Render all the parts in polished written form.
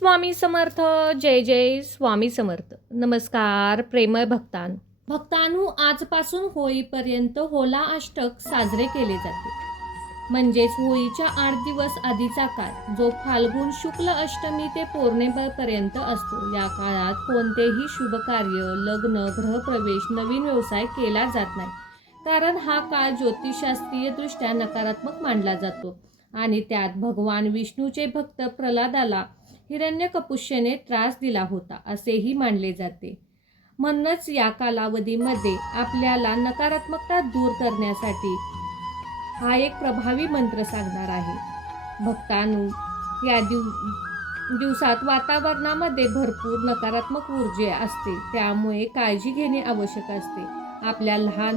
स्वामी समर्थ. जय जय स्वामी समर्थ. नमस्कार प्रेमळ भक्तांनो, आजपासून होळीपर्यंत होला अष्टक साजरे केले जाते. म्हणजेच होळीच्या 8 दिवस आधीचा काळ जो फाल्गुन शुक्ल अष्टमी ते पौर्णिमेपर्यंत असतो. या काळात कोणतेही शुभ कार्य, लग्न, गृहप्रवेश, नवीन व्यवसाय केला जात नाही, कारण हा काळ ज्योतिषशास्त्रीय दृष्ट्या नकारात्मक मानला जातो. आणि त्यात भगवान विष्णूचे भक्त प्रल्हादाला हिरण्यकपुष्याने त्रास दिला होता असेही मानले जाते. म्हणूनच या कालावधीमध्ये आपल्याला नकारात्मकता दूर करण्यासाठी हा एक प्रभावी मंत्र सांगणार आहे. भक्तांनो, या दिवसात वातावरणामध्ये भरपूर नकारात्मक ऊर्जा असते, त्यामुळे काळजी घेणे आवश्यक असते. आपल्या लहान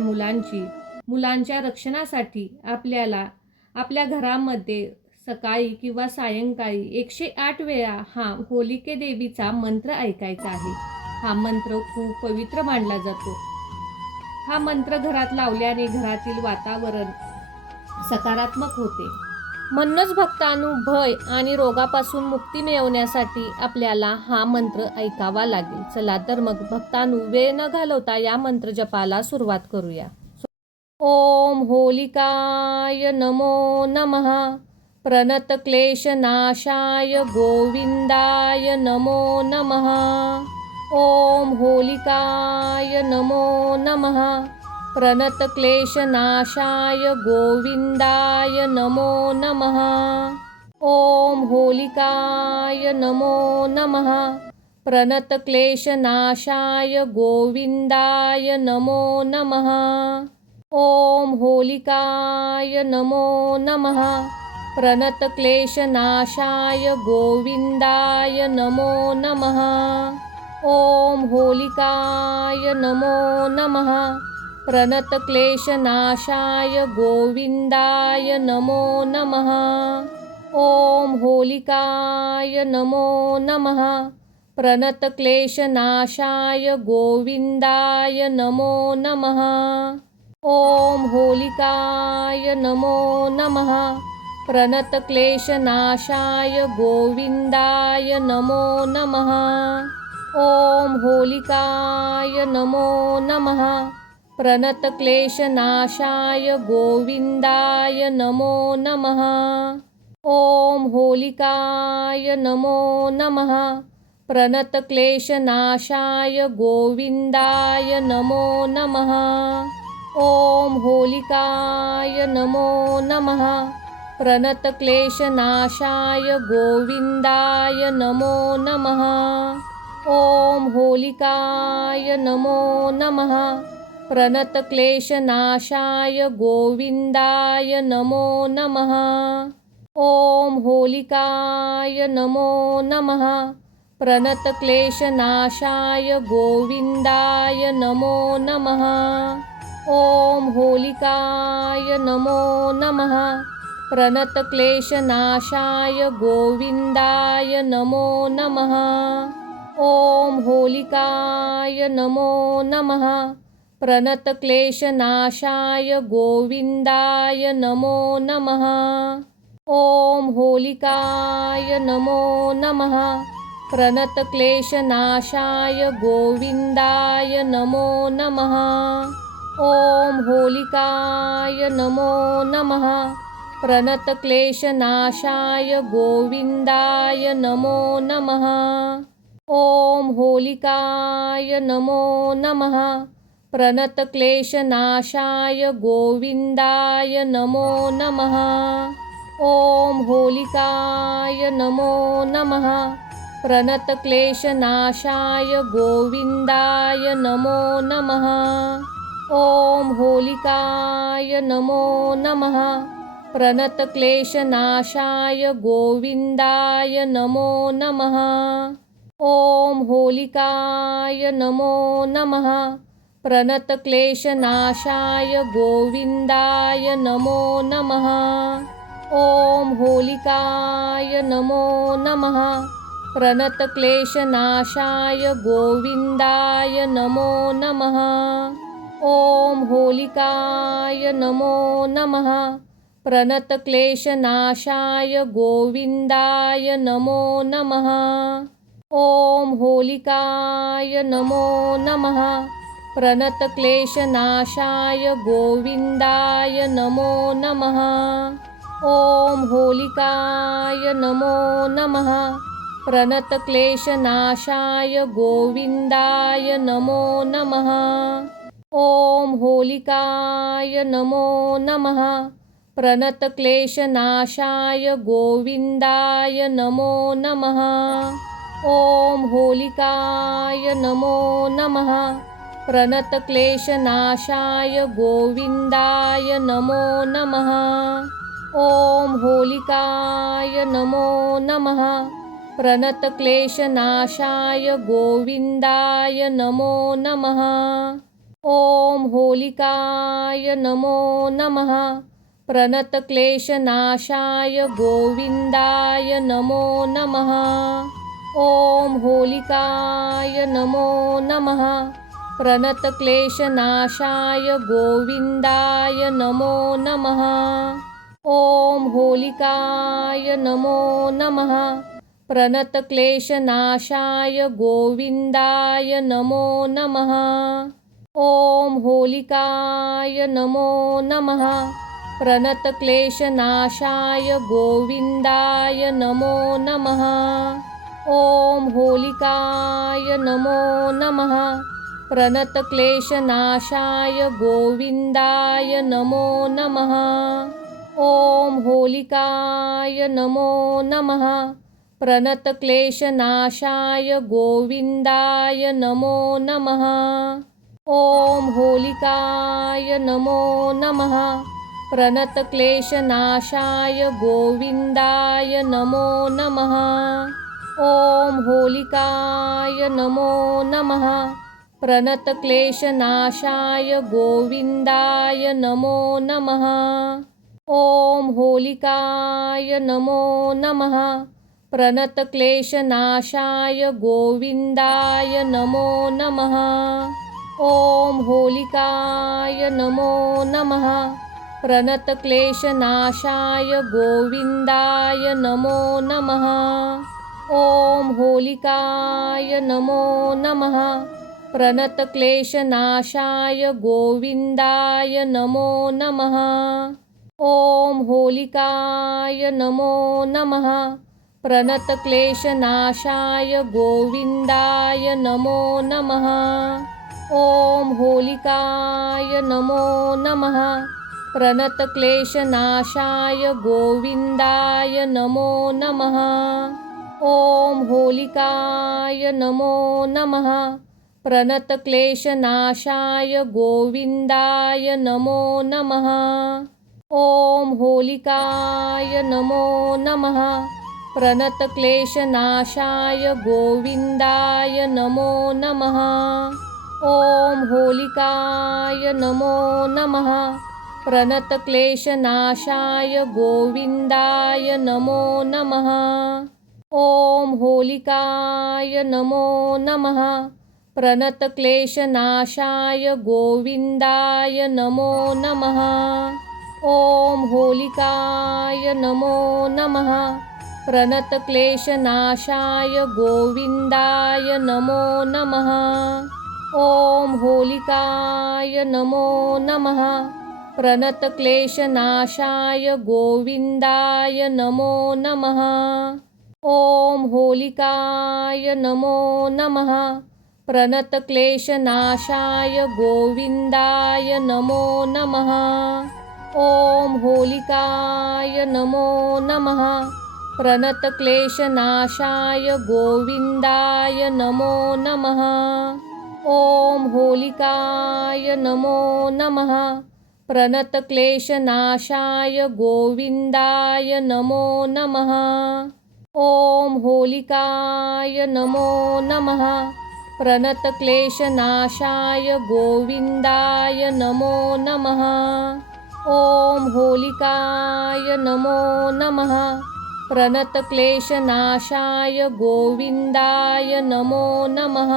मुलांच्या रक्षणासाठी आपल्याला आपल्या घरामध्ये सकाळी किंवा सायंकाळी 108 वेळा हा होलिके देवीचा मंत्र ऐकायचा आहे. हा मंत्र खूप पवित्र मानला जातो. हा मंत्र घरात लावल्याने घरातील वातावरण सकारात्मक होते. म्हणूनच भक्तांनो, भय आणि रोगापासून मुक्ती मिळवण्यासाठी आपल्याला हा मंत्र ऐकावा लागेल. चला तर मग भक्तांनो, वेळ न घालवता या मंत्र जपाला सुरुवात करूया. ओम होलिकाय नमो नमः. प्रणतक्लेशनाशाय गोविंदाय नमो नमः. ओम होलिकाय नमो नमः. प्रणतक्लेशनाशाय गोविंदाय नमो नमः. ओम होलिकाय नमो नमः. प्रणतक्लेशनाशाय गोविंदाय नमो नमः. ओम होलिकाय नमो नमः. प्रणतक्लेशनाशाय गोविंदाय नमो नमः. ओम होलिकाय नमो नमः. प्रणतक्लेशनाशाय गोविंदाय नमो नमः. ओम होलिकाय नमो नमः. प्रणतक्लेशनाशाय गोविंदाय नमो नमः. ओम होलिकाय नमो नमः. प्रणतक्लेशनाशाय गोविंदाय नमो नमः. ओम होलिकाय नमो नमः. प्रणतक्लेशनाशाय गोविंदाय नमो नमः. ओम होलिकाय नमो नमः. प्रणतक्लेशनाशाय गोविंदाय नमो नमः. ओम होलिकाय नमो नमः. प्रणतक्लेशनाशाय गोविंदाय नमो नमः. ओम होलिकाय नमो नमः. प्रणतक्लेशनाशाय गोविंदाय नमो नमः. ओम होलिकाय नमो नमः. प्रणतक्लेशनाशाय गोविंदाय नमो नमः. ओम होलिकाय नमो नमः. प्रणतक्लेशनाशाय गोविंदाय नमो नमः. ओम होलिकाय नमो नमः. प्रणतक्लेशनाशाय गोविंदाय नमो नमः. ओम होलिकाय नमो नमः. प्रणतक्लेशनाशाय गोविंदाय नमो नमः. ओम होलिकाय नमो नमः. प्रणतक्लेशनाशाय गोविंदाय नमो नमः. ओम होलिकाय नमो नमः. प्रणतक्लेशनाशाय गोविंदाय नमो नमः. ओम होलिकाय नमो नमः. प्रणतक्लेशनाशाय गोविंदाय नमो नमः. ओम होलिकाय नमो नमः. प्रणतक्लेशनाशाय गोविंदाय नमो नमः. ओम होलिकाय नमो नमः. प्रणतक्लेशनाशाय गोविंदाय नमो नमः. ओम होलिकाय नमो नमः. प्रणतक्लेशनाशाय गोविंदाय नमो नमः. ओम होलिकाय नमो नमः. प्रणतक्लेशनाशाय गोविन्दाय नमो नमः। ॐ होलिकाय नमो नमः। प्रणतक्लेशनाशाय गोविन्दाय नमो नमः। ॐ होलिकाय नमो नमः। प्रणतक्लेशनाशाय गोविन्दाय नमो नमः। ॐ होलिकाय नमो नमः। प्रणतक्लेशनाशाय गोविन्दाय नमो नमः। ॐ होलिकाय नमो नमः। प्रणतक्लेशनाशाय गोविन्दाय नमो नमः। ॐ होलिकाय नमो नमः। प्रणतक्लेशनाशाय गोविन्दाय नमो नमः। ॐ होलिकाय नमो नमः। प्रणतक्लेशनाशाय गोविन्दाय नमो नमः। ॐ होलिकाय नमो नमः। प्रणतक्लेशनाशाय गोविन्दाय नमो नमः। ॐ होलिकाय नमो नमः। प्रणतक्लेशनाशाय गोविन्दाय नमो नमः। ॐ होलिकाय नमो नमः। प्रणतक्लेशनाशाय गोविन्दाय नमो नमः। ॐ होलिकाय नमो नमः। प्रणतक्लेशनाशाय गोविन्दाय नमो नमः। ॐ होलिकाय नमो नमः। प्रणतक्लेशनाशाय गोविन्दाय नमो नमः। ॐ होलिकाय नमो नमः। प्रणतक्लेशनाशाय गोविन्दाय नमो नमः। ॐ होलिकाय नमो नमः। प्रणतक्लेशनाशाय गोविन्दाय नमो नमः। ॐ होलिकाय नमो नमः। प्रणतक्लेशनाशाय गोविन्दाय नमो नमः। ॐ होलिकाय नमो नमः। प्रणतक्लेशनाशाय गोविन्दाय नमो नमः। ॐ होलिकाय नमो नमः। प्रणतक्लेशनाशाय गोविन्दाय नमो नमः। ॐ होलिकाय नमो नमः। प्रणतक्लेशनाशाय गोविन्दाय नमो नमः। ॐ होलिकाय नमो नमः। प्रणतक्लेशनाशाय गोविन्दाय नमो नमः। ॐ होलिकाय नमो नमः। प्रणतक्लेशनाशाय गोविन्दाय नमो नमः। ॐ होलिकाय नमो नमः। प्रणतक्लेशनाशाय गोविन्दाय नमो नमः। ॐ होलिकाय नमो नमः। प्रणतक्लेशनाशाय गोविन्दाय नमो नमः। ॐ होलिकाय नमो नमः। प्रणतक्लेशनाशाय गोविन्दाय नमो नमः। ॐ होलिकाय नमो नमः। प्रणतक्लेशनाशाय गोविन्दाय नमो नमः। ॐ होलिकाय नमो नमः। प्रणतक्लेशनाशाय गोविन्दाय नमो नमः। ॐ होलिकाय नमो नमः। प्रणतक्लेशनाशाय गोविन्दाय नमो नमः। ॐ होलिकाय नमो नमः। प्रणतक्लेशनाशाय गोविन्दाय नमो नमः। ॐ होलिकाय नमो नमः। प्रणतक्लेशनाशाय गोविन्दाय नमो नमः। ॐ होलिकाय नमो नमः। प्रणतक्लेशनाशाय गोविन्दाय नमो नमः। ॐ होलिकाय नमो नमः। प्रणतक्लेशनाशाय गोविन्दाय नमो नमः।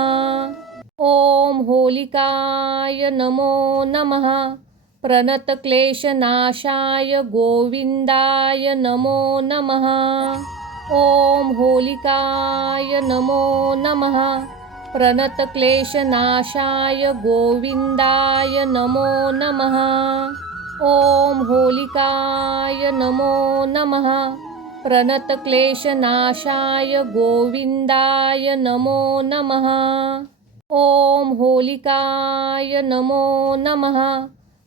ॐ होलिकाय नमो नमः। प्रणतक्लेशनाशाय गोविन्दाय नमो नमः। ॐ होलिकाय नमो नमः। प्रणतक्लेशनाशाय गोविन्दाय नमो नमः। ॐ होलिकाय नमो नमः। प्रणतक्लेशनाशाय गोविन्दाय नमो नमः। ॐ होलिकाय नमो नमः।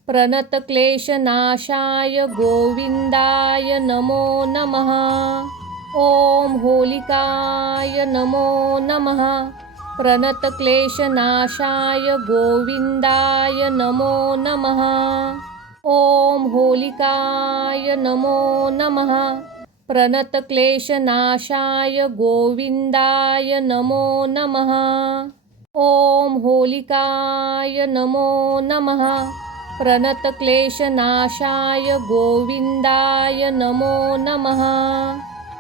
प्रणतक्लेशनाशाय गोविन्दाय नमो नमः। ॐ होलिकाय नमो नमः। प्रणतक्लेशनाशाय गोविन्दाय नमो नमः। ॐ होलिकाय नमो नमः। प्रणतक्लेशनाशाय गोविन्दाय नमो नमः। ॐ होलिकाय नमो नमः। प्रणतक्लेशनाशाय गोविन्दाय नमो नमः।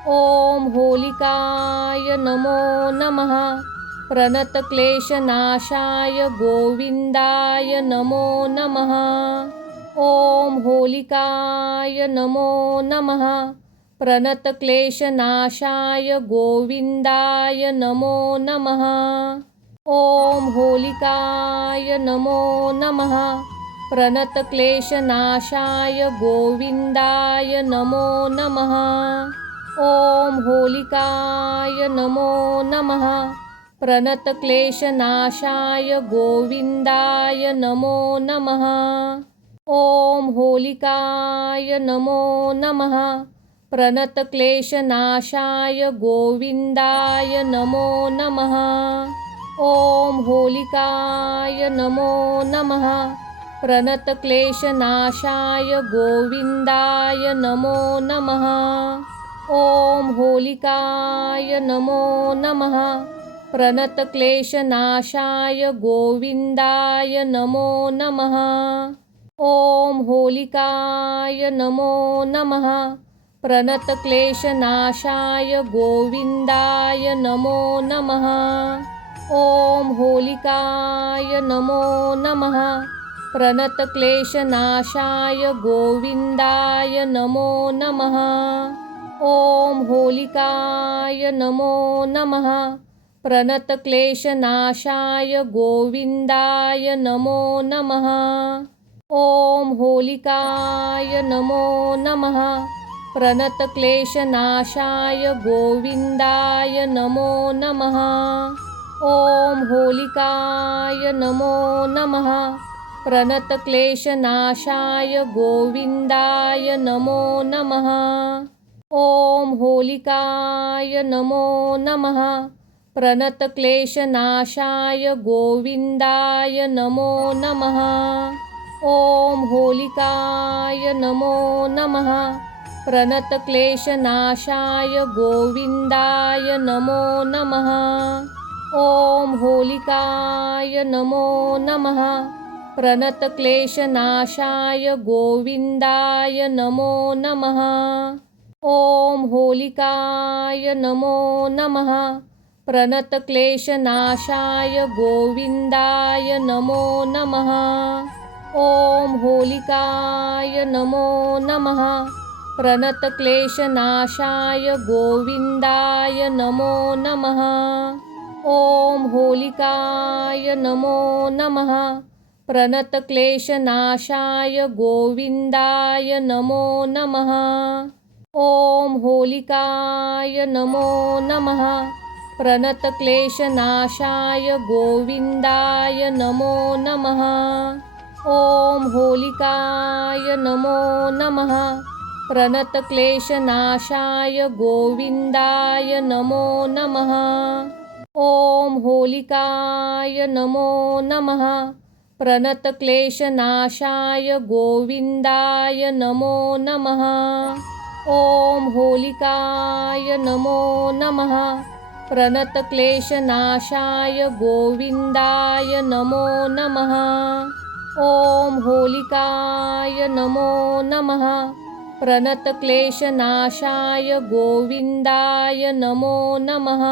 ॐ होलिकाय नमो नमः। प्रणतक्लेशनाशाय गोविन्दाय नमो नमः। ॐ होलिकाय नमो नमः। प्रणतक्लेशनाशाय गोविन्दाय नमो नमः। ॐ होलिकाय नमो नमः। प्रणतक्लेशनाशाय गोविन्दाय नमो नमः। ॐ होलिकाय नमो नमः। प्रणतक्लेशनाशाय गोविन्दाय नमो नमः। ॐ होलिकाय नमो नमः। प्रणतक्लेशनाशाय गोविन्दाय नमो नमः। ॐ होलिकाय नमो नमः। प्रणतक्लेशनाशाय गोविन्दाय नमो नमः। ॐ होलिकाय नमो नमः। प्रणतक्लेशनाशाय गोविन्दाय नमो नमः। ॐ होलिकाय नमो नमः। प्रणतक्लेशनाशाय गोविन्दाय नमो नमः। ॐ होलिकाय नमो नमः। प्रणतक्लेशनाशाय गोविन्दाय नमो नमः। ॐ होलिकाय नमो नमः। प्रणतक्लेशनाशाय गोविन्दाय नमो नमः। ॐ होलिकाय नमो नमः। प्रणतक्लेशनाशाय गोविन्दाय नमो नमः। ॐ होलिकाय नमो नमः। प्रणतक्लेशनाशाय गोविन्दाय नमो नमः। ॐ होलिकाय नमो नमः। प्रणतक्लेशनाशाय गोविन्दाय नमो नमः। ॐ होलिकाय नमो नमः। प्रणतक्लेशनाशाय गोविन्दाय नमो नमः। ॐ होलिकाय नमो नमः। प्रणतक्लेशनाशाय गोविन्दाय नमो नमः। ॐ होलिकाय नमो नमः। प्रणतक्लेशनाशाय गोविन्दाय नमो नमः। ॐ होलिकाय नमो नमः। प्रणतक्लेशनाशाय गोविन्दाय नमो नमः। ॐ होलिकाय नमो नमः। प्रणतक्लेशनाशाय गोविन्दाय नमो नमः। ॐ होलिकाय नमो नमः। प्रणतक्लेशनाशाय गोविन्दाय नमो नमः। ॐ होलिकाय नमो नमः। प्रणतक्लेशनाशाय गोविन्दाय नमो नमः। ॐ होलिकाय नमो नमः। प्रणतक्लेशनाशाय गोविन्दाय नमो नमः। ॐ होलिकाय नमो नमः। प्रणतक्लेशनाशाय गोविन्दाय नमो नमः। ॐ होलिकाय नमो नमः। प्रणतक्लेशनाशाय गोविन्दाय नमो नमः।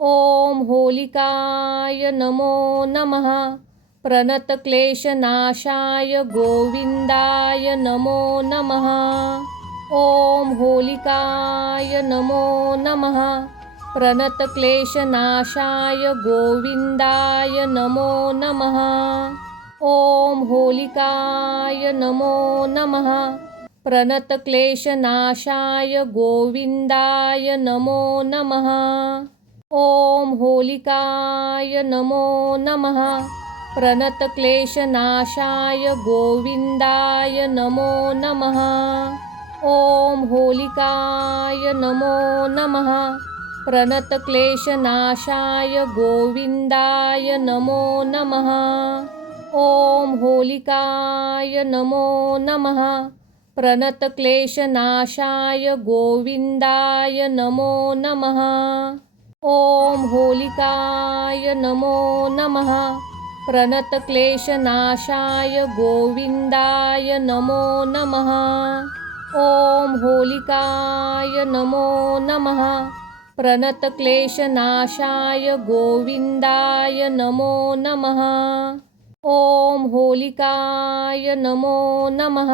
ॐ होलिकाय नमो नमः। प्रणतक्लेशनाशाय गोविन्दाय नमो नमः। ॐ होलिकाय नमो नमः। प्रणतक्लेशनाशाय गोविन्दाय नमो नमः। ॐ होलिकाय नमो नमः। प्रणतक्लेशनाशाय गोविन्दाय नमो नमः। ॐ होलिकाय नमो नमः। प्रणतक्लेशनाशाय गोविन्दाय नमो नमः। ॐ होलिकाय नमो नमः। प्रणतक्लेशनाशाय गोविन्दाय नमो नमः। ॐ होलिकाय नमो नमः। प्रणतक्लेशनाशाय गोविन्दाय नमो नमः। ॐ होलिकाय नमो नमः। प्रणतक्लेशनाशाय गोविन्दाय नमो नमः। ॐ होलिकाय नमो नमः। प्रणतक्लेशनाशाय गोविन्दाय नमो नमः। ॐ होलिकाय नमो नमः।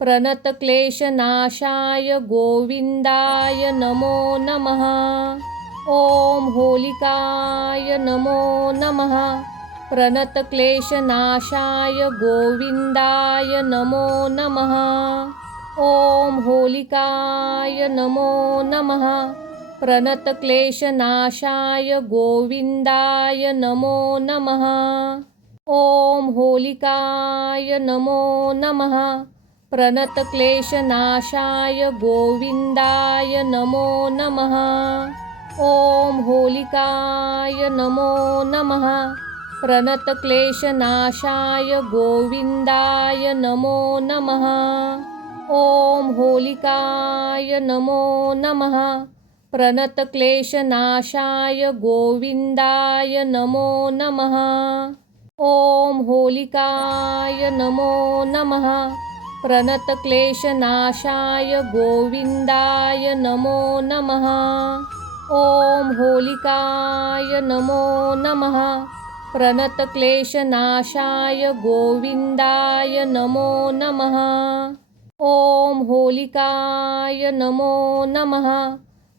प्रणतक्लेशनाशाय गोविन्दाय नमो नमः। ॐ होलिकाय नमो नमः। प्रणतक्लेशनाशाय गोविन्दाय नमो नमः। ॐ होलिकाय नमो नमः। प्रणतक्लेशनाशाय गोविन्दाय नमो नमः। ॐ होलिकाय नमो नमः। प्रणतक्लेशनाशाय गोविन्दाय नमो नमः। ॐ होलिकाय नमो नमः। प्रणतक्लेशनाशाय गोविन्दाय नमो नमः। ॐ होलिकाय नमो नमः। प्रणतक्लेशनाशाय गोविन्दाय नमो नमः। ॐ होलिकाय नमो नमः। प्रणतक्लेशनाशाय गोविन्दाय नमो नमः। ॐ होलिकाय नमो नमः। प्रणतक्लेशनाशाय गोविन्दाय नमो नमः। ॐ होलिकाय नमो नमः।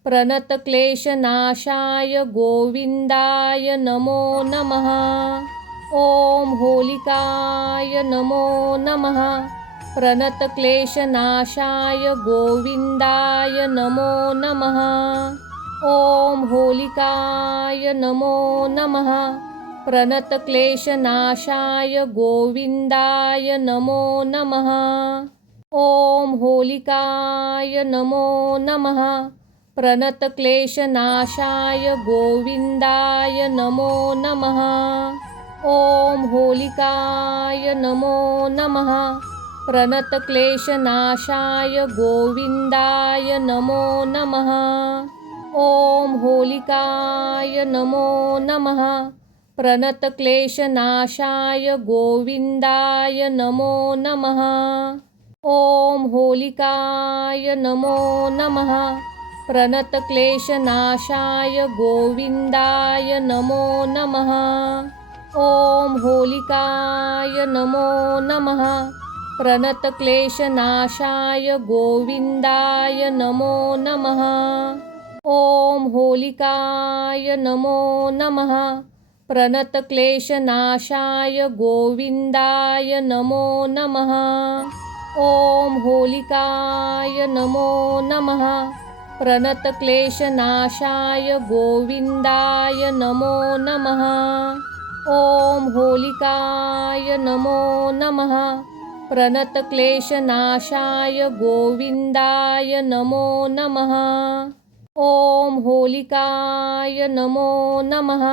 प्रणतक्लेशनाशाय गोविन्दाय नमो नमः। ॐ होलिकाय नमो नमः। प्रणतक्लेशनाशाय गोविन्दाय नमो नमः। ॐ होलिकाय नमो नमः। प्रणतक्लेशनाशाय गोविन्दाय नमो नमः। ॐ होलिकाय नमो नमः। प्रणतक्लेशनाशाय गोविन्दाय नमो नमः। ॐ होलिकाय नमो नमः। प्रणतक्लेशनाशाय गोविन्दाय नमो नमः। ॐ होलिकाय नमो नमः। प्रणतक्लेशनाशाय गोविन्दाय नमो नमः। ॐ होलिकाय नमो नमः। प्रणतक्लेशनाशाय गोविन्दाय नमो नमः। ॐ होलिकाय नमो नमः। प्रणतक्लेशनाशाय गोविन्दाय नमो नमः। ॐ होलिकाय नमो नमः। प्रणतक्लेशनाशाय गोविन्दाय नमो नमः। ॐ होलिकाय नमो नमः। प्रणतक्लेशनाशाय गोविन्दाय नमो नमः। ॐ होलिकाय नमो नमः। प्रणतक्लेशनाशाय गोविन्दाय नमो नमः। ॐ होलिकाय नमो नमः।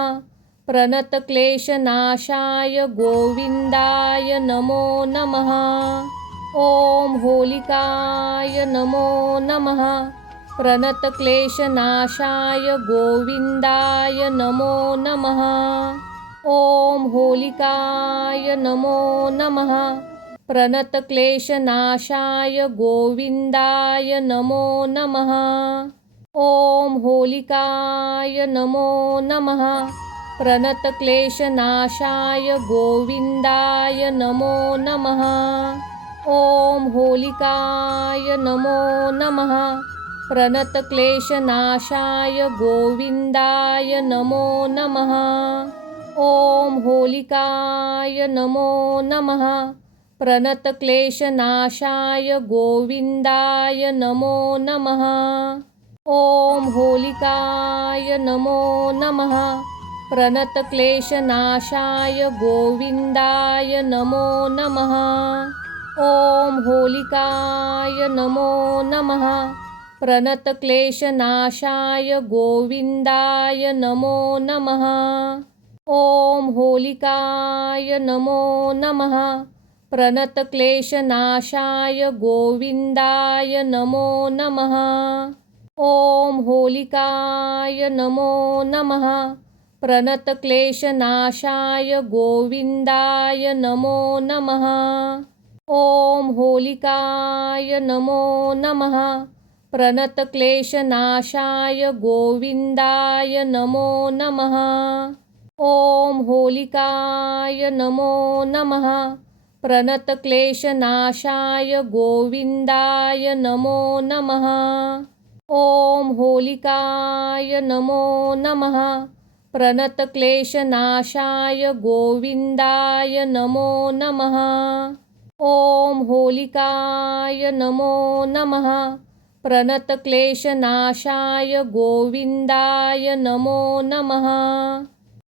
प्रणतक्लेशनाशाय गोविन्दाय नमो नमः। ॐ होलिकाय नमो नमः। प्रणतक्लेशनाशाय गोविन्दाय नमो नमः। ॐ होलिकाय नमो नमः। प्रणतक्लेशनाशाय गोविन्दाय नमो नमः। ॐ होलिकाय नमो नमः। प्रणतक्लेशनाशाय गोविन्दाय नमो नमः। ॐ होलिकाय नमो नमः। प्रणतक्लेशनाशाय गोविन्दाय नमो नमः। ॐ होलिकाय नमो नमः। प्रणतक्लेशनाशाय गोविन्दाय नमो नमः। ॐ होलिकाय नमो नमः। प्रणतक्लेशनाशाय गोविन्दाय नमो नमः। ॐ होलिकाय नमो नमः। प्रणतक्लेशनाशाय गोविन्दाय नमो नमः। ॐ होलिकाय नमो नमः। प्रणतक्लेशनाशाय गोविन्दाय नमो नमः। ॐ होलिकाय नमो नमः। प्रणतक्लेशनाशाय गोविन्दाय नमो नमः। ॐ होलिकाय नमो नमः। प्रणतक्लेशनाशाय गोविन्दाय नमो नमः। ॐ होलिकाय नमो नमः। प्रणतक्लेशनाशाय गोविन्दाय नमो नमः। ॐ होलिकाय नमो नमः। प्रणतक्लेशनाशाय गोविन्दाय नमो नमः। ॐ होलिकाय नमो नमः। प्रणतक्लेशनाशाय गोविन्दाय नमो नमः।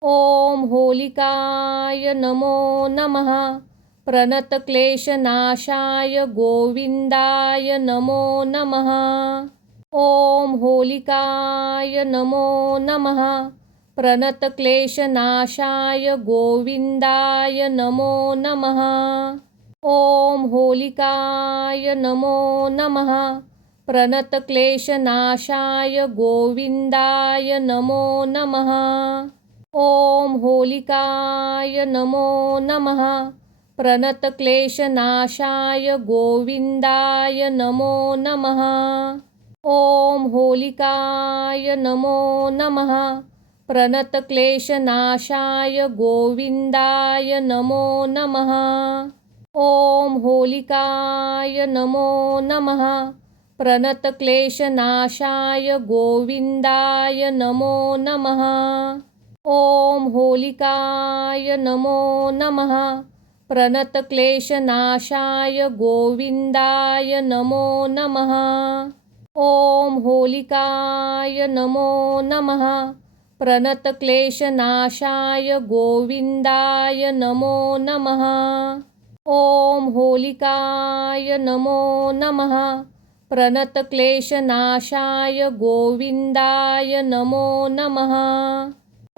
ॐ होलिकाय नमो नमः। प्रणतक्लेशनाशाय गोविन्दाय नमो नमः। ॐ होलिकाय नमो नमः। प्रणतक्लेशनाशाय गोविन्दाय नमो नमः। ॐ होलिकाय नमो नमः। प्रणतक्लेशनाशाय गोविन्दाय नमो नमः। ॐ होलिकाय नमो नमः। प्रणतक्लेशनाशाय गोविन्दाय नमो नमः। ॐ होलिकाय नमो नमः। प्रणतक्लेशनाशाय गोविन्दाय नमो नमः। ॐ होलिकाय नमो नमः। प्रणतक्लेशनाशाय गोविन्दाय नमो नमः। ॐ होलिकाय नमो नमः। प्रणतक्लेशनाशाय गोविन्दाय नमो नमः। ॐ होलिकाय नमो नमः। प्रणतक्लेशनाशाय गोविन्दाय नमो नमः। ॐ होलिकाय नमो नमः। प्रणतक्लेशनाशाय गोविन्दाय नमो नमः।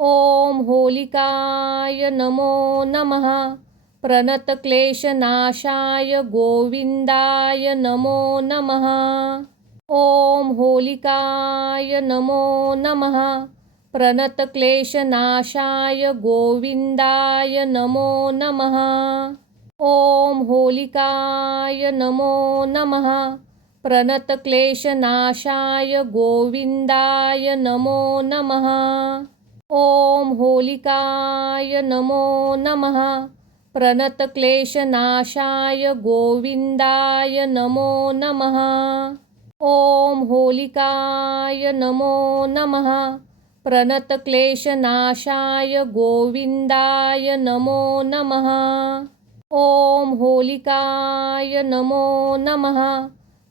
ॐ होलिकाय नमो नमः। प्रणतक्लेशनाशाय गोविन्दाय नमो नमः। ॐ होलिकाय नमो नमः। प्रणतक्लेशनाशाय गोविन्दाय नमो नमः। ॐ होलिकाय नमो नमः। प्रणतक्लेशनाशाय गोविन्दाय नमो नमः। ॐ होलिकाय नमो नमः। प्रणतक्लेशनाशाय गोविन्दाय नमो नमः। ॐ होलिकाय नमो नमः। प्रणतक्लेशनाशाय गोविन्दाय नमो नमः। ॐ होलिकाय नमो नमः।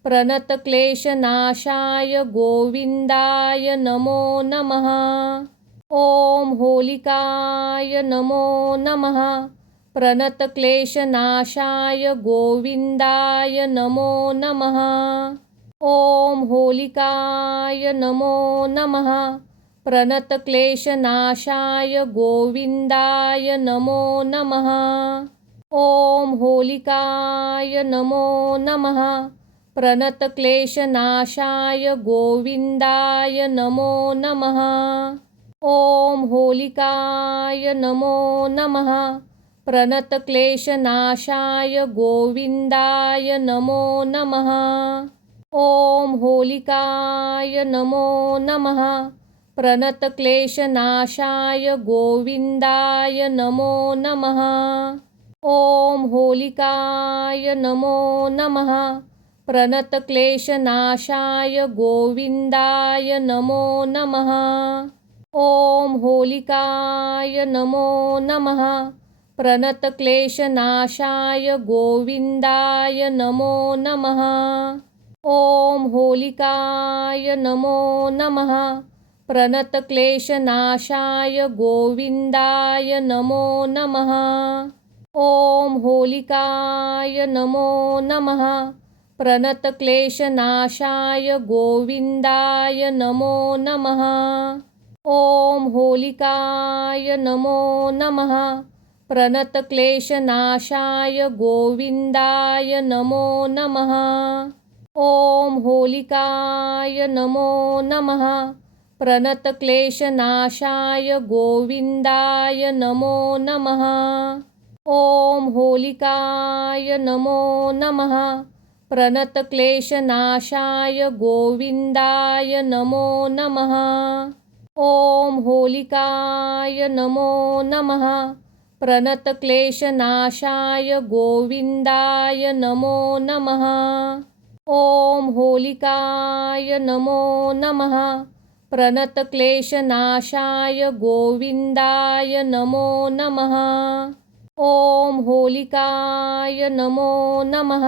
प्रणतक्लेशनाशाय गोविन्दाय नमो नमः। ॐ होलिकाय नमो नमः। प्रणतक्लेशनाशाय गोविन्दाय नमो नमः। ॐ होलिकाय नमो नमः। प्रणतक्लेशनाशाय गोविन्दाय नमो नमः। ॐ होलिकाय नमो नमः। प्रणतक्लेशनाशाय गोविन्दाय नमो नमः। ॐ होलिकाय नमो नमः। प्रणतक्लेशनाशाय गोविन्दाय नमो नमः। ॐ होलिकाय नमो नमः। प्रणतक्लेशनाशाय गोविन्दाय नमो नमः। ॐ होलिकाय नमो नमः। प्रणतक्लेशनाशाय गोविन्दाय नमो नमः। ॐ होलिकाय नमो नमः। प्रणतक्लेशनाशाय गोविन्दाय नमो नमः। ॐ होलिकाय नमो नमः। प्रणतक्लेशनाशाय गोविन्दाय नमो नमः। ॐ होलिकाय नमो नमः। प्रणतक्लेशनाशाय गोविन्दाय नमो नमः। ॐ होलिकाय नमो नमः। प्रणतक्लेशनाशाय गोविन्दाय नमो नमः। ॐ होलिकाय नमो नमः। प्रणतक्लेशनाशाय गोविन्दाय नमो नमः। ॐ होलिकाय नमो नमः। प्रणतक्लेशनाशाय गोविन्दाय नमो नमः। ॐ होलिकाय नमो नमः। प्रणतक्लेशनाशाय गोविन्दाय नमो नमः। ॐ होलिकाय नमो नमः। प्रणतक्लेशनाशाय गोविन्दाय नमो नमः। ॐ होलिकाय नमो नमः।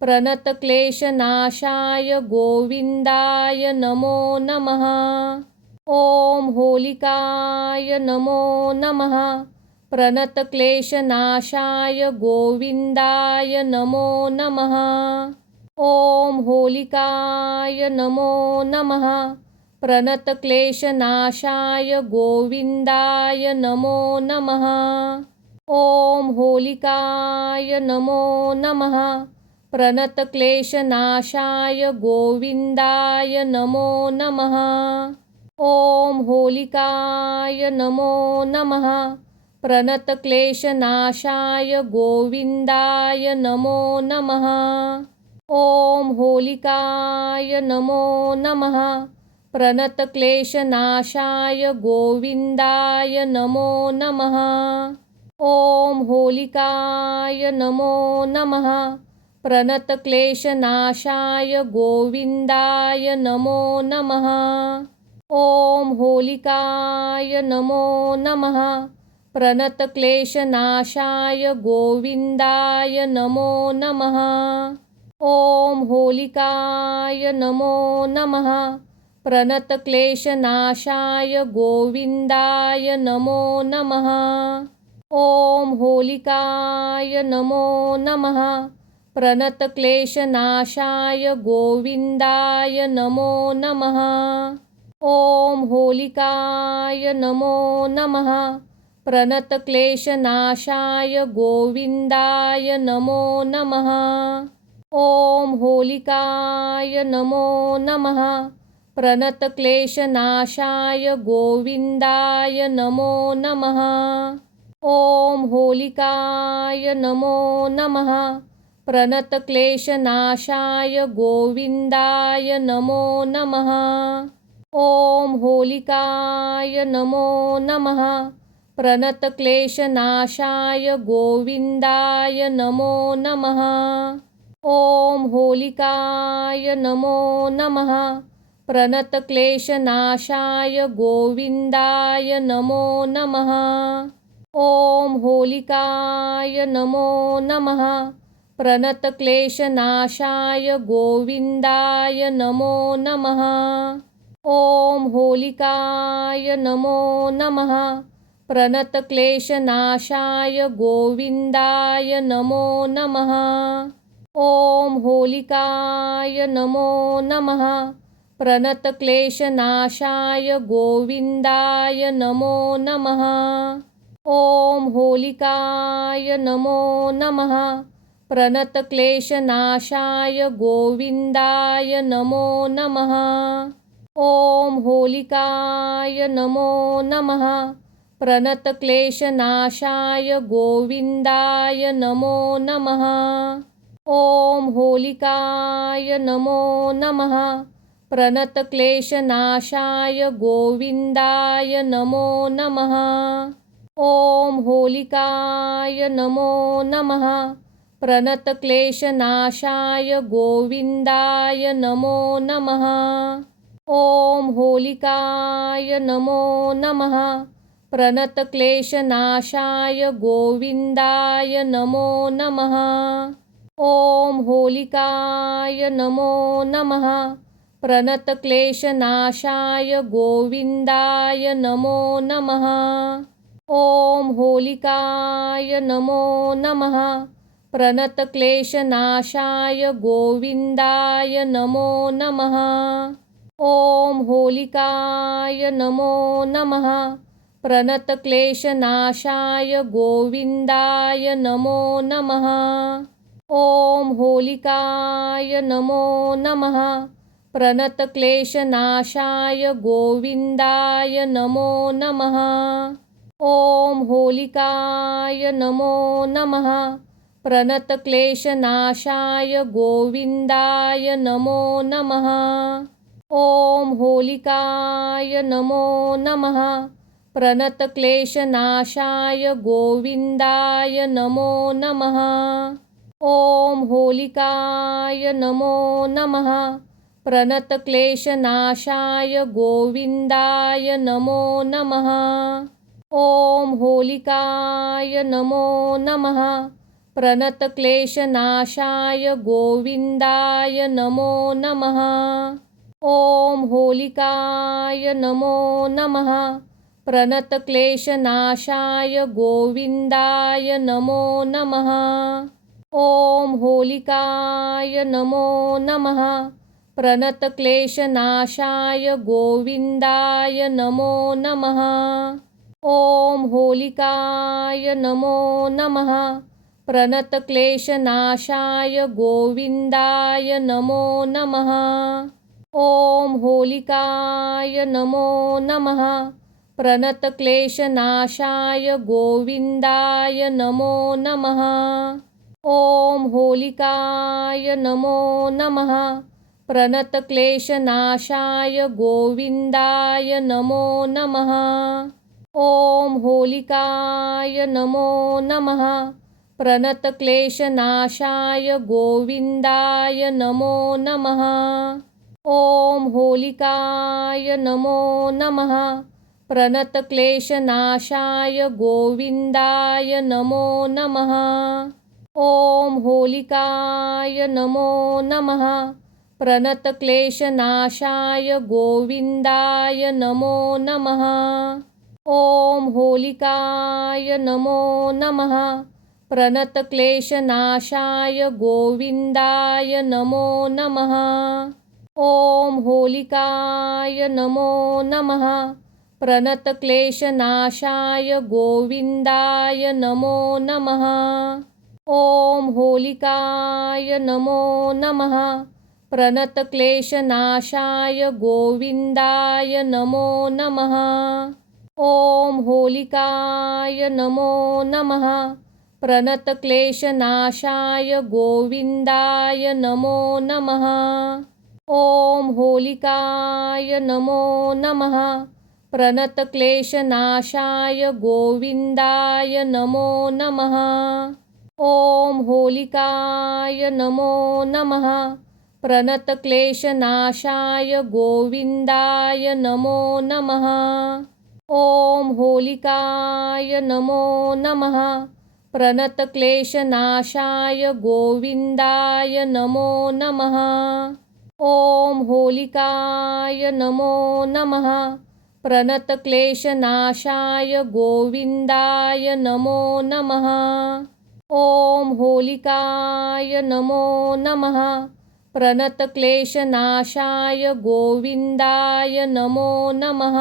प्रणतक्लेशनाशाय गोविन्दाय नमो नमः। ॐ होलिकाय नमो नमः। प्रणतक्लेशनाशाय गोविन्दाय नमो नमः। ॐ होलिकाय नमो नमः। प्रणतक्लेशनाशाय गोविन्दाय नमो नमः। ॐ होलिकाय नमो नमः। प्रणतक्लेशनाशाय गोविन्दाय नमो नमः। ॐ होलिकाय नमो नमः। प्रणतक्लेशनाशाय गोविन्दाय नमो नमः। ॐ होलिकाय नमो नमः। प्रणतक्लेशनाशाय गोविन्दाय नमो नमः। ॐ होलिकाय नमो नमः। प्रणतक्लेशनाशाय गोविन्दाय नमो नमः। ॐ होलिकाय नमो नमः। प्रणतक्लेशनाशाय गोविन्दाय नमो नमः। ॐ होलिकाय नमो नमः। प्रणतक्लेशनाशाय गोविन्दाय नमो नमः। ॐ होलिकाय नमो नमः। प्रणतक्लेशनाशाय गोविन्दाय नमो नमः। ॐ होलिकाय नमो नमः। प्रणतक्लेशनाशाय गोविन्दाय नमो नमः। ॐ होलिकाय नमो नमः। प्रणतक्लेशनाशाय गोविन्दाय नमो नमः। ॐ होलिकाय नमो नमः। प्रणतक्लेशनाशाय गोविन्दाय नमो नमः। ॐ होलिकाय नमो नमः। प्रणतक्लेशनाशाय गोविन्दाय नमो नमः। ॐ होलिकाय नमो नमः। प्रणतक्लेशनाशाय गोविन्दाय नमो नमः। ॐ होलिकाय नमो नमः। प्रणतक्लेशनाशाय गोविन्दाय नमो नमः। ॐ होलिकाय नमो नमः। प्रणतक्लेशनाशाय गोविन्दाय नमो नमः। ॐ होलिकाय नमो नमः। प्रणतक्लेशनाशाय गोविन्दाय नमो नमः। ॐ होलिकाय नमो नमः। प्रणतक्लेशनाशाय गोविन्दाय नमो नमः। ॐ होलिकाय नमो नमः। प्रणतक्लेशनाशाय गोविन्दाय नमो नमः। ॐ होलिकाय नमो नमः। प्रणतक्लेशनाशाय गोविन्दाय नमो नमः। ॐ होलिकाय नमो नमः। प्रणतक्लेशनाशाय गोविन्दाय नमो नमः। ॐ होलिकाय नमो नमः। प्रणतक्लेशनाशाय गोविन्दाय नमो नमः। ॐ होलिकाय नमो नमः। प्रणतक्लेशनाशाय गोविन्दाय नमो नमः। ॐ होलिकाय नमो नमः। प्रणतक्लेशनाशाय गोविन्दाय नमो नमः। ॐ होलिकाय नमो नमः। प्रणतक्लेशनाशाय गोविन्दाय नमो नमः। ॐ होलिकाय नमो नमः। प्रणतक्लेशनाशाय गोविन्दाय नमो नमः। ॐ होलिकाय नमो नमः। प्रणतक्लेशनाशाय गोविन्दाय नमो नमः। ॐ होलिकाय नमो नमः। प्रणतक्लेशनाशाय गोविन्दाय नमो नमः। ॐ होलिकाय नमो नमः। प्रणतक्लेशनाशाय गोविन्दाय नमो नमः। ॐ होलिकाय नमो नमः। प्रणतक्लेशनाशाय गोविन्दाय नमो नमः। ॐ होलिकाय नमो नमः। प्रणतक्लेशनाशाय गोविन्दाय नमो नमः। ॐ होलिकाय नमो नमः। प्रणतक्लेशनाशाय गोविन्दाय नमो नमः। ॐ होलिकाय नमो नमः। प्रणतक्लेशनाशाय गोविन्दाय नमो नमः। ॐ होलिकाय नमो नमः। प्रणतक्लेशनाशाय गोविन्दाय नमो नमः। ॐ होलिकाय नमो नमः। प्रणतक्लेशनाशाय गोविन्दाय नमो नमः। ॐ होलिकाय नमो नमः। प्रणतक्लेशनाशाय गोविन्दाय नमो नमः। ॐ होलिकाय नमो नमः। प्रणतक्लेशनाशाय गोविन्दाय नमो नमः। ॐ होलिकाय नमो नमः। प्रणतक्लेशनाशाय गोविन्दाय नमो नमः। ॐ होलिकाय नमो नमः। प्रणतक्लेशनाशाय गोविन्दाय नमो नमः। ॐ होलिकाय नमो नमः। प्रणतक्लेशनाशाय गोविन्दाय नमो नमः। ॐ होलिकाय नमो नमः। प्रणतक्लेशनाशाय गोविन्दाय नमो नमः। ॐ होलिकाय नमो नमः। प्रणतक्लेशनाशाय गोविन्दाय नमो नमः। ॐ होलिकाय नमो नमः। प्रणतक्लेशनाशाय गोविन्दाय नमो नमः। ॐ होलिकाय नमो नमः। प्रणतक्लेशनाशाय गोविन्दाय नमो नमः। ॐ होलिकाय नमो नमः। प्रणतक्लेशनाशाय गोविन्दाय नमो नमः। ॐ होलिकाय नमो नमः। प्रणतक्लेशनाशाय गोविन्दाय नमो नमः। ॐ होलिकाय नमो नमः। प्रणतक्लेशनाशाय गोविन्दाय नमो नमः।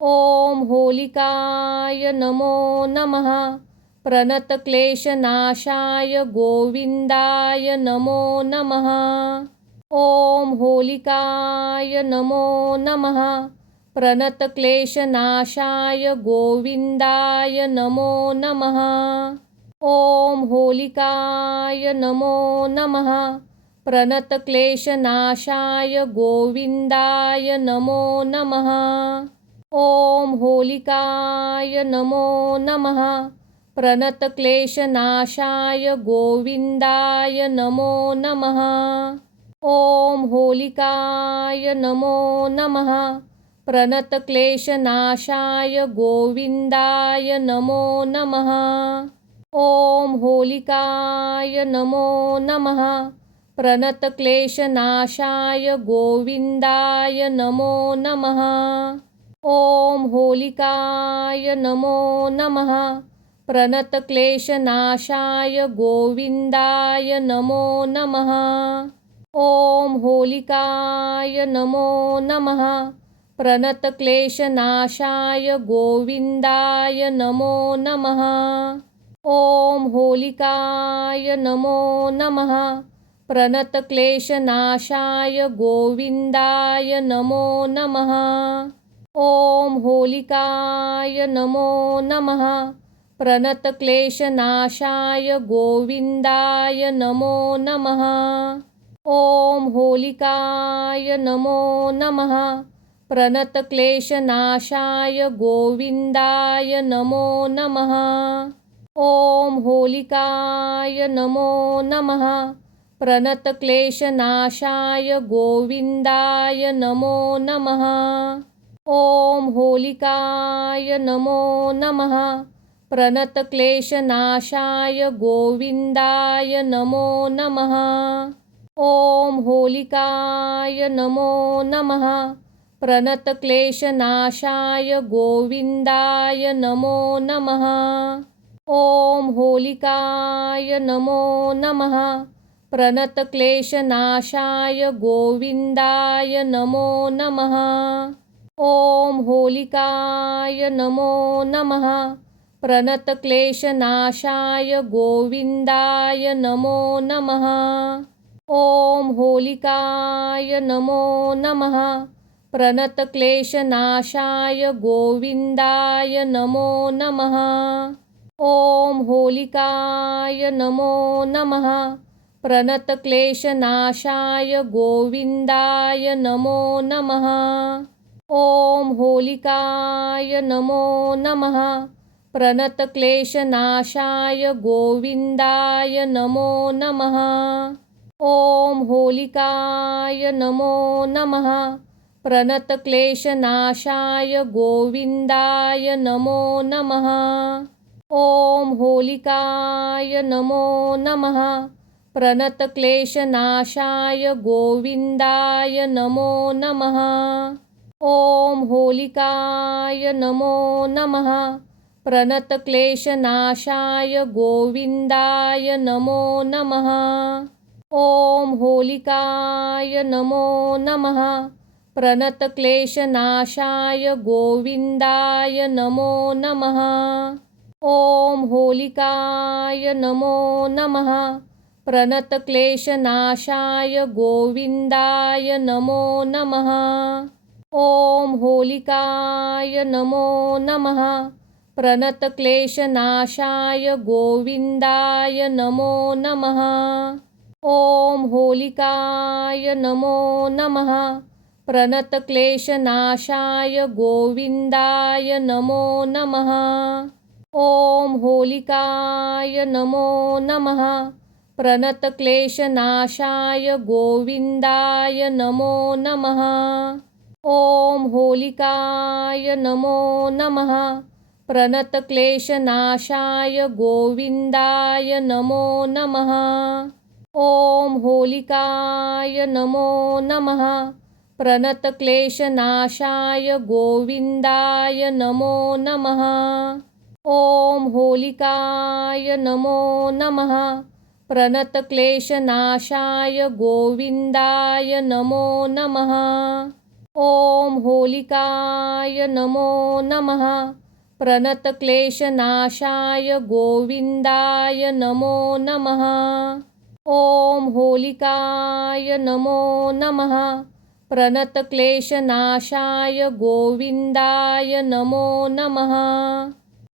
ॐ होलिकाय नमो नमः। प्रणतक्लेशनाशाय गोविन्दाय नमो नमः। ॐ होलिकाय नमो नमः। प्रणतक्लेशनाशाय गोविन्दाय नमो नमः। ॐ होलिकाय नमो नमः। प्रणतक्लेशनाशाय गोविन्दाय नमो नमः। ॐ होलिकाय नमो नमः। प्रणतक्लेशनाशाय गोविन्दाय नमो नमः। ॐ होलिकाय नमो नमः। प्रणतक्लेशनाशाय गोविन्दाय नमो नमः। ॐ होलिकाय नमो नमः। प्रणतक्लेशनाशाय गोविन्दाय नमो नमः। ॐ होलिकाय नमो नमः। प्रणतक्लेशनाशाय गोविन्दाय नमो नमः। ॐ होलिकाय नमो नमः। प्रणतक्लेशनाशाय गोविन्दाय नमो नमः। ॐ होलिकाय नमो नमः। प्रणतक्लेशनाशाय गोविन्दाय नमो नमः। ॐ होलिकाय नमो नमः। प्रणतक्लेशनाशाय गोविन्दाय नमो नमः। ॐ होलिकाय नमो नमः। प्रणतक्लेशनाशाय गोविन्दाय नमो नमः। ॐ होलिकाय नमो नमः। प्रणतक्लेशनाशाय गोविन्दाय नमो नमः। ॐ होलिकाय नमो नमः। प्रणतक्लेशनाशाय गोविन्दाय नमो नमः। ॐ होलिकाय नमो नमः। प्रणतक्लेशनाशाय गोविन्दाय नमो नमः। ॐ होलिकाय नमो नमः। प्रणतक्लेशनाशाय गोविन्दाय नमो नमः। ॐ होलिकाय नमो नमः। प्रणतक्लेशनाशाय गोविन्दाय नमो नमः। ॐ होलिकाय नमो नमः। प्रणतक्लेशनाशाय गोविन्दाय नमो नमः। ॐ होलिकाय नमो नमः। प्रणतक्लेशनाशाय गोविन्दाय नमो नमः। ॐ होलिकाय नमो नमः। प्रणतक्लेशनाशाय गोविन्दाय नमो नमः। ॐ होलिकाय नमो नमः। प्रणतक्लेशनाशाय गोविन्दाय नमो नमः। ॐ होलिकाय नमो नमः। प्रणतक्लेशनाशाय गोविन्दाय नमो नमः। ॐ होलिकाय नमो नमः। प्रणतक्लेशनाशाय गोविन्दाय नमो नमः। ॐ होलिकाय नमो नमः। प्रणतक्लेशनाशाय गोविन्दाय नमो नमः। ॐ होलिकाय नमो नमः। प्रणतक्लेशनाशाय गोविन्दाय नमो नमः। ॐ होलिकाय नमो नमः। प्रणतक्लेशनाशाय गोविन्दाय नमो नमः। ॐ होलिकाय नमो नमः। प्रणतक्लेशनाशाय गोविन्दाय नमो नमः। ॐ होलिकाय नमो नमः। प्रणतक्लेशनाशाय गोविन्दाय नमो नमः। ॐ होलिकाय नमो नमः। प्रणतक्लेशनाशाय गोविन्दाय नमो नमः। ॐ होलिकाय नमो नमः। प्रणतक्लेशनाशाय गोविन्दाय नमो नमः। ॐ होलिकाय नमो नमः। प्रणतक्लेशनाशाय गोविन्दाय नमो नमः। ॐ होलिकाय नमो नमः। प्रणतक्लेशनाशाय गोविन्दाय नमो नमः। ॐ होलिकाय नमो नमः। प्रणतक्लेशनाशाय गोविन्दाय नमो नमः।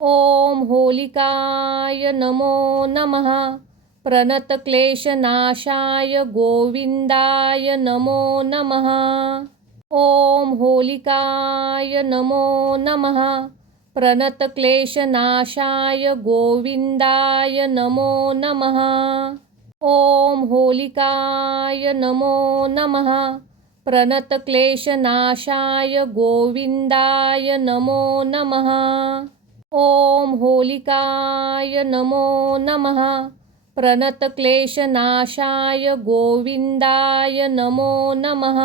ॐ होलिकाय नमो नमः। प्रणतक्लेशनाशाय गोविन्दाय नमो नमः। ॐ होलिकाय नमो नमः। प्रणतक्लेशनाशाय गोविन्दाय नमो नमः। ॐ होलिकाय नमो नमः। प्रणतक्लेशनाशाय गोविन्दाय नमो नमः। ॐ होलिकाय नमो नमः। प्रणतक्लेशनाशाय गोविन्दाय नमो नमः।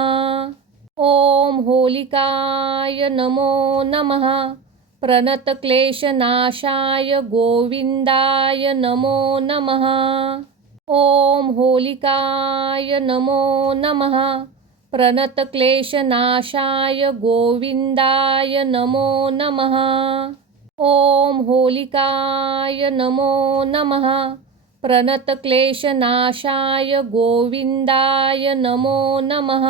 ॐ होलिकाय नमो नमः। प्रणतक्लेशनाशाय गोविन्दाय नमो नमः। ॐ होलिकाय नमो नमः। प्रणतक्लेशनाशाय गोविन्दाय नमो नमः। ॐ होलिकाय नमो नमः। प्रणतक्लेशनाशाय गोविन्दाय नमो नमः।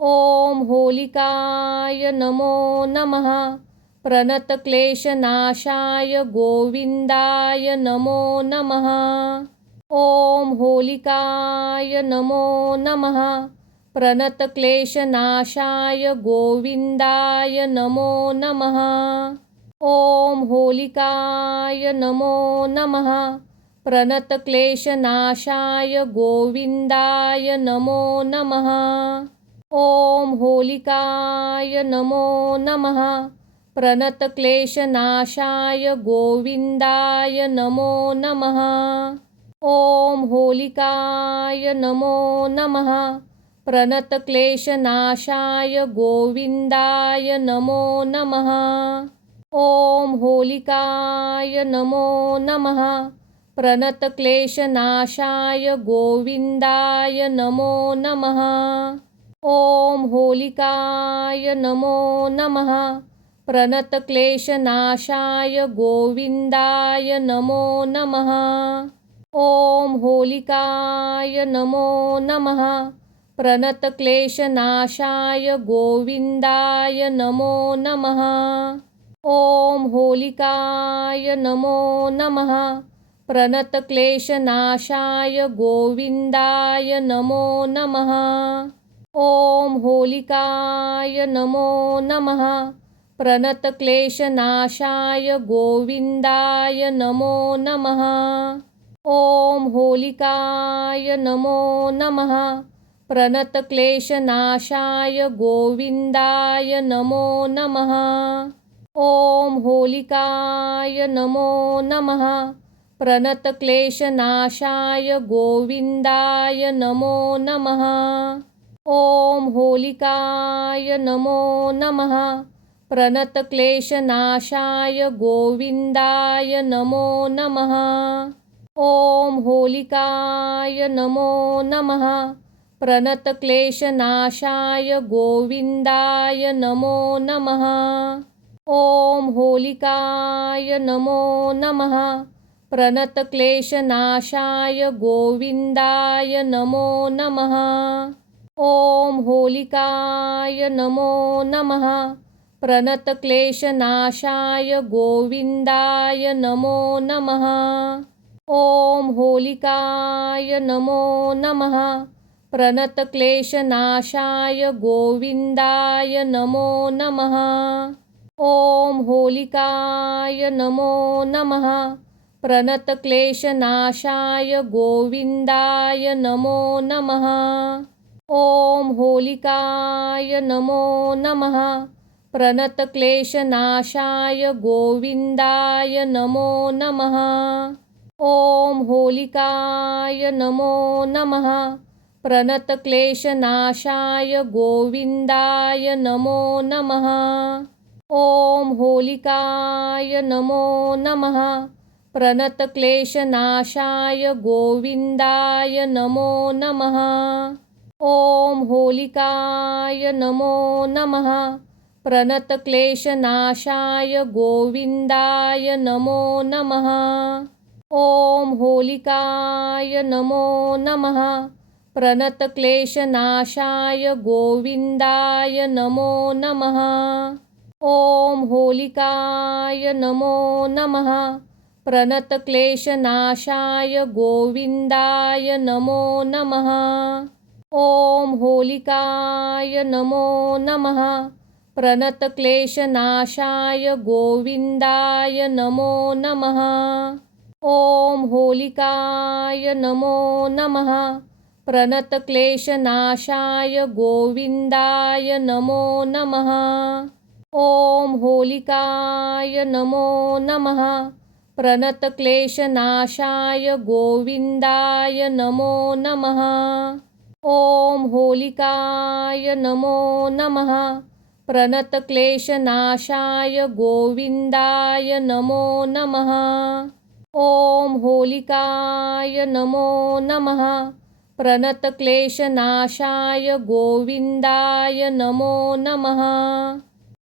ॐ होलिकाय नमो नमः। प्रणतक्लेशनाशाय गोविन्दाय नमो नमः। ॐ होलिकाय नमो नमः। प्रणतक्लेशनाशाय गोविन्दाय नमो नमः। ॐ होलिकाय नमो नमः। प्रणतक्लेशनाशाय गोविन्दाय नमो नमः। ॐ होलिकाय नमो नमः। प्रणतक्लेशनाशाय गोविन्दाय नमो नमः। ॐ होलिकाय नमो नमः। प्रणतक्लेशनाशाय गोविन्दाय नमो नमः। ॐ होलिकाय नमो नमः। प्रणतक्लेशनाशाय गोविन्दाय नमो नमः। ॐ होलिकाय नमो नमः। प्रणतक्लेशनाशाय गोविन्दाय नमो नमः। ॐ होलिकाय नमो नमः। प्रणतक्लेशनाशाय गोविन्दाय नमो नमः। ॐ होलिकाय नमो नमः। प्रणतक्लेशनाशाय गोविन्दाय नमो नमः। ॐ होलिकाय नमो नमः। प्रणतक्लेशनाशाय गोविन्दाय नमो नमः। ॐ होलिकाय नमो नमः। प्रणतक्लेशनाशाय गोविन्दाय नमो नमः। ॐ होलिकाय नमो नमः। प्रणतक्लेशनाशाय गोविन्दाय नमो नमः। ॐ होलिकाय नमो नमः। प्रणतक्लेशनाशाय गोविन्दाय नमो नमः। ॐ होलिकाय नमो नमः। प्रणतक्लेशनाशाय गोविन्दाय नमो नमः। ॐ होलिकाय नमो नमः। प्रणतक्लेशनाशाय गोविन्दाय नमो नमः। ॐ होलिकाय नमो नमः। प्रणतक्लेशनाशाय गोविन्दाय नमो नमः। ॐ होलिकाय नमो नमः। प्रणतक्लेशनाशाय गोविन्दाय नमो नमः। ॐ होलिकाय नमो नमः। प्रणतक्लेशनाशाय गोविन्दाय नमो नमः। ॐ होलिकाय नमो नमः। प्रणतक्लेशनाशाय गोविन्दाय नमो नमः। ॐ होलिकाय नमो नमः। प्रणतक्लेशनाशाय गोविन्दाय नमो नमः। ॐ होलिकाय नमो नमः। प्रणतक्लेशनाशाय गोविन्दाय नमो नमः। ॐ होलिकाय नमो नमः। प्रणतक्लेशनाशाय गोविन्दाय नमो नमः। ॐ होलिकाय नमो नमः। प्रणतक्लेशनाशाय गोविन्दाय नमो नमः। ॐ होलिकाय नमो नमः। प्रणतक्लेशनाशाय गोविन्दाय नमो नमः। ॐ होलिकाय नमो नमः। प्रणतक्लेशनाशाय गोविन्दाय नमो नमः। ॐ होलिकाय नमो नमः। प्रणतक्लेशनाशाय गोविन्दाय नमो नमः। ॐ होलिकाय नमो नमः। प्रणतक्लेशनाशाय गोविन्दाय नमो नमः। ॐ होलिकाय नमो नमः। प्रणतक्लेशनाशाय गोविन्दाय नमो नमः। ॐ होलिकाय नमो नमः। प्रणतक्लेशनाशाय गोविन्दाय नमो नमः।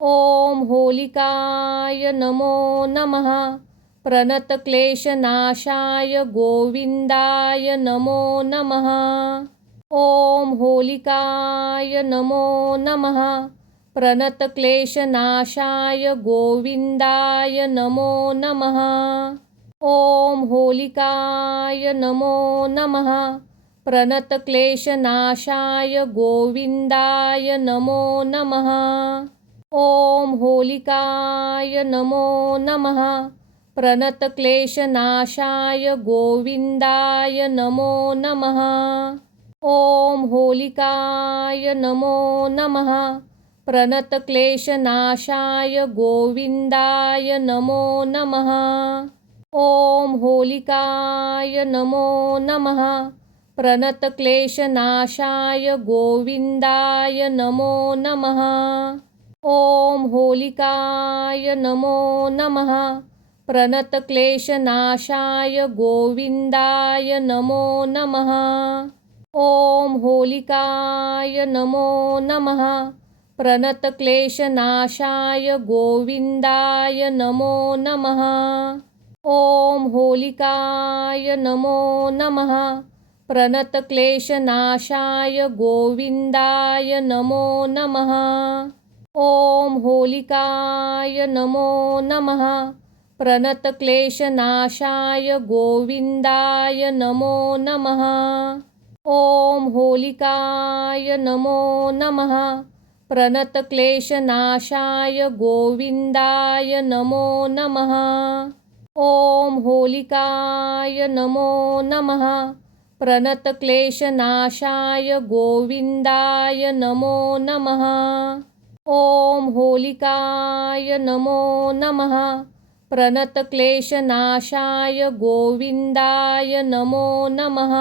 ॐ होलिकाय नमो नमः। प्रणतक्लेशनाशाय गोविन्दाय नमो नमः। ॐ होलिकाय नमो नमः। प्रणतक्लेशनाशाय गोविन्दाय नमो नमः। ॐ होलिकाय नमो नमः। प्रणतक्लेशनाशाय गोविन्दाय नमो नमः। ॐ होलिकाय नमो नमः। प्रणतक्लेशनाशाय गोविन्दाय नमो नमः। ॐ होलिकाय नमो नमः। प्रणतक्लेशनाशाय गोविन्दाय नमो नमः। ॐ होलिकाय नमो नमः। प्रणतक्लेशनाशाय गोविन्दाय नमो नमः। ॐ होलिकाय नमो नमः। प्रणतक्लेशनाशाय गोविन्दाय नमो नमः। ॐ होलिकाय नमो नमः। प्रणतक्लेशनाशाय गोविन्दाय नमो नमः। ॐ होलिकाय नमो नमः। प्रणतक्लेशनाशाय गोविन्दाय नमो नमः। ॐ होलिकाय नमो नमः। प्रणतक्लेशनाशाय गोविन्दाय नमो नमः। ॐ होलिकाय नमो नमः। प्रणतक्लेशनाशाय गोविन्दाय नमो नमः। ॐ होलिकाय नमो नमः। प्रणतक्लेशनाशाय गोविन्दाय नमो नमः। ॐ होलिकाय नमो नमः। प्रणतक्लेशनाशाय गोविन्दाय नमो नमः।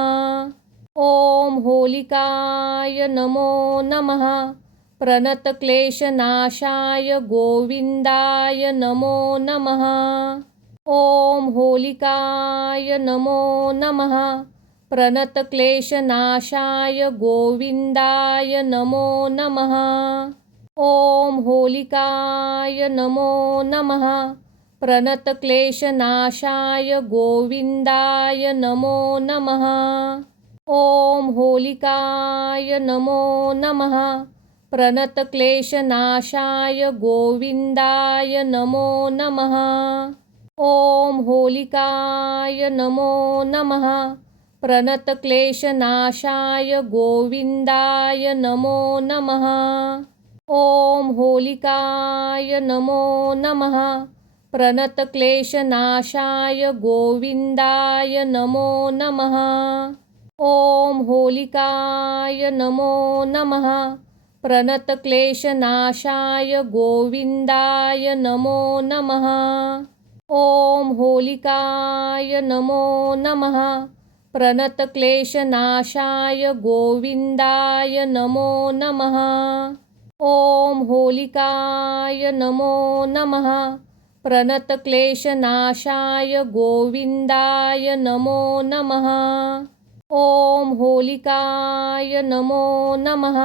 ॐ होलिकाय नमो नमः। प्रणतक्लेशनाशाय गोविन्दाय नमो नमः। ॐ होलिकाय नमो नमः। प्रणतक्लेशनाशाय गोविन्दाय नमो नमः। ॐ होलिकाय नमो नमः। प्रणतक्लेशनाशाय गोविन्दाय नमो नमः। ॐ होलिकाय नमो नमः। प्रणतक्लेशनाशाय गोविन्दाय नमो नमः। ॐ होलिकाय नमो नमः। प्रणतक्लेशनाशाय गोविन्दाय नमो नमः। ॐ होलिकाय नमो नमः। प्रणतक्लेशनाशाय गोविन्दाय नमो नमः। ॐ होलिकाय नमो नमः। प्रणतक्लेशनाशाय गोविन्दाय नमो नमः। ॐ होलिकाय नमो नमः। प्रणतक्लेशनाशाय गोविन्दाय नमो नमः। ॐ होलिकाय नमो नमः। प्रणतक्लेशनाशाय गोविन्दाय नमो नमः। ॐ होलिकाय नमो नमः।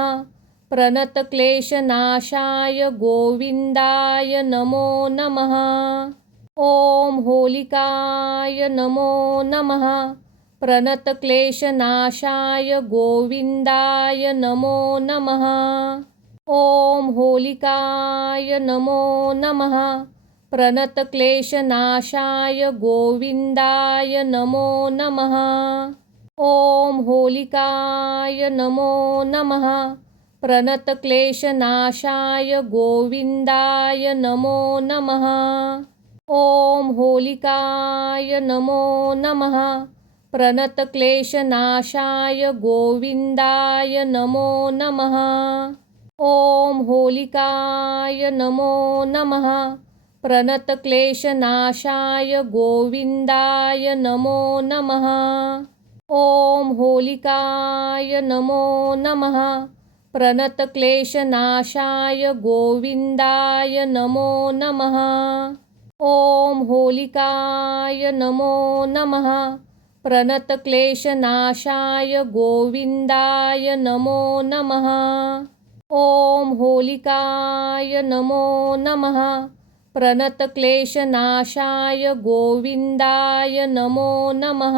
प्रणतक्लेशनाशाय गोविन्दाय नमो नमः। ॐ होलिकाय नमो नमः। प्रणतक्लेशनाशाय गोविन्दाय नमो नमः। ॐ होलिकाय नमो नमः। प्रणतक्लेशनाशाय गोविन्दाय नमो नमः। ॐ होलिकाय नमो नमः। प्रणतक्लेशनाशाय गोविन्दाय नमो नमः। ॐ होलिकाय नमो नमः। प्रणतक्लेशनाशाय गोविन्दाय नमो नमः। ॐ होलिकाय नमो नमः। प्रणतक्लेशनाशाय गोविन्दाय नमो नमः। ॐ होलिकाय नमो नमः। प्रणतक्लेशनाशाय गोविन्दाय नमो नमः। ॐ होलिकाय नमो नमः। प्रणतक्लेशनाशाय गोविन्दाय नमो नमः। ॐ होलिकाय नमो नमः। प्रणतक्लेशनाशाय गोविन्दाय नमो नमः।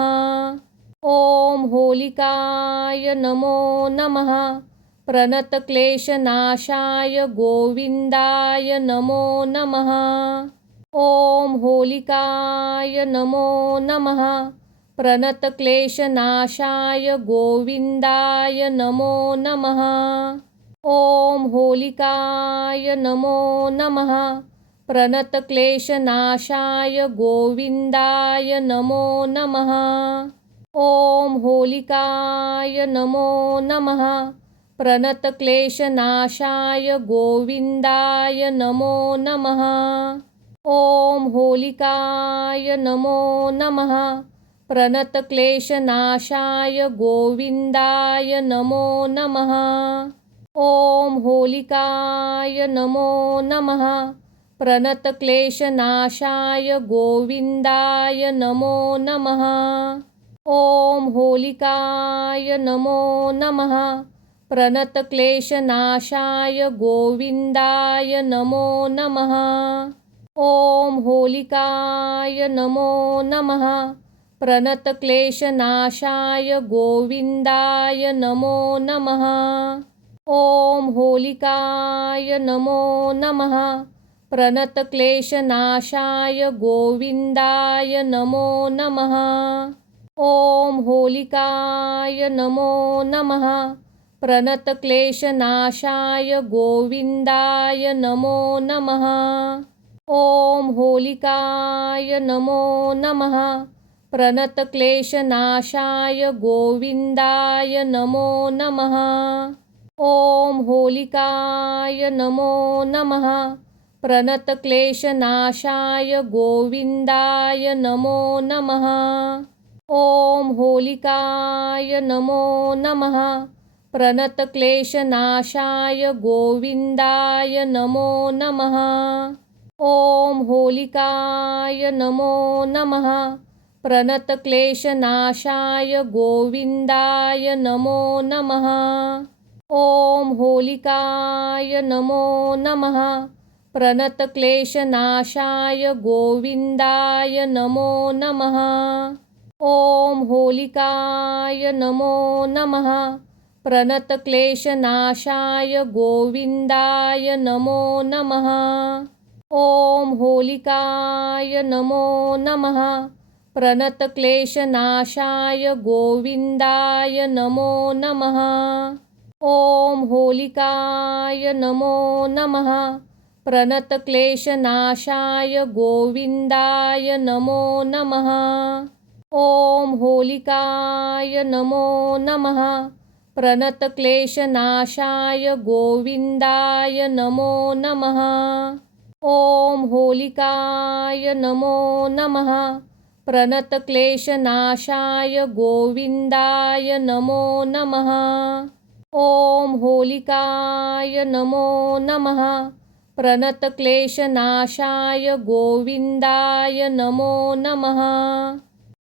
ॐ होलिकाय नमो नमः। प्रणतक्लेशनाशाय गोविन्दाय नमो नमः। ॐ होलिकाय नमो नमः। प्रणतक्लेशनाशाय गोविन्दाय नमो नमः। ॐ होलिकाय नमो नमः। प्रणतक्लेशनाशाय गोविन्दाय नमो नमः। ॐ होलिकाय नमो नमः। प्रणतक्लेशनाशाय गोविन्दाय नमो नमः। ॐ होलिकाय नमो नमः। प्रणतक्लेशनाशाय गोविन्दाय नमो नमः। ॐ होलिकाय नमो नमः। प्रणतक्लेशनाशाय गोविन्दाय नमो नमः। ॐ होलिकाय नमो नमः। प्रणतक्लेशनाशाय गोविन्दाय नमो नमः। ॐ होलिकाय नमो नमः। प्रणतक्लेशनाशाय गोविन्दाय नमो नमः। ॐ होलिकाय नमो नमः। प्रणतक्लेशनाशाय गोविन्दाय नमो नमः। ॐ होलिकाय नमो नमः। प्रणतक्लेशनाशाय गोविन्दाय नमो नमः। ॐ होलिकाय नमो नमः। प्रणतक्लेशनाशाय गोविन्दाय नमो नमः। ॐ होलिकाय नमो नमः। प्रणतक्लेशनाशाय गोविन्दाय नमो नमः। ॐ होलिकाय नमो नमः। प्रणतक्लेशनाशाय गोविन्दाय नमो नमः। ॐ होलिकाय नमो नमः। प्रणतक्लेशनाशाय गोविन्दाय नमो नमः। ॐ होलिकाय नमो नमः। प्रणतक्लेशनाशाय गोविन्दाय नमो नमः। ॐ होलिकाय नमो नमः। प्रणतक्लेशनाशाय गोविन्दाय नमो नमः। ॐ होलिकाय नमो नमः। प्रणतक्लेशनाशाय गोविन्दाय नमो नमः। ॐ होलिकाय नमो नमः। प्रणतक्लेशनाशाय गोविन्दाय नमो नमः। ॐ होलिकाय नमो नमः। प्रणतक्लेशनाशाय गोविन्दाय नमो नमः। ॐ होलिकाय नमो नमः। प्रणतक्लेशनाशाय गोविन्दाय नमो नमः। ॐ होलिकाय नमो नमः। प्रणतक्लेशनाशाय गोविन्दाय नमो नमः।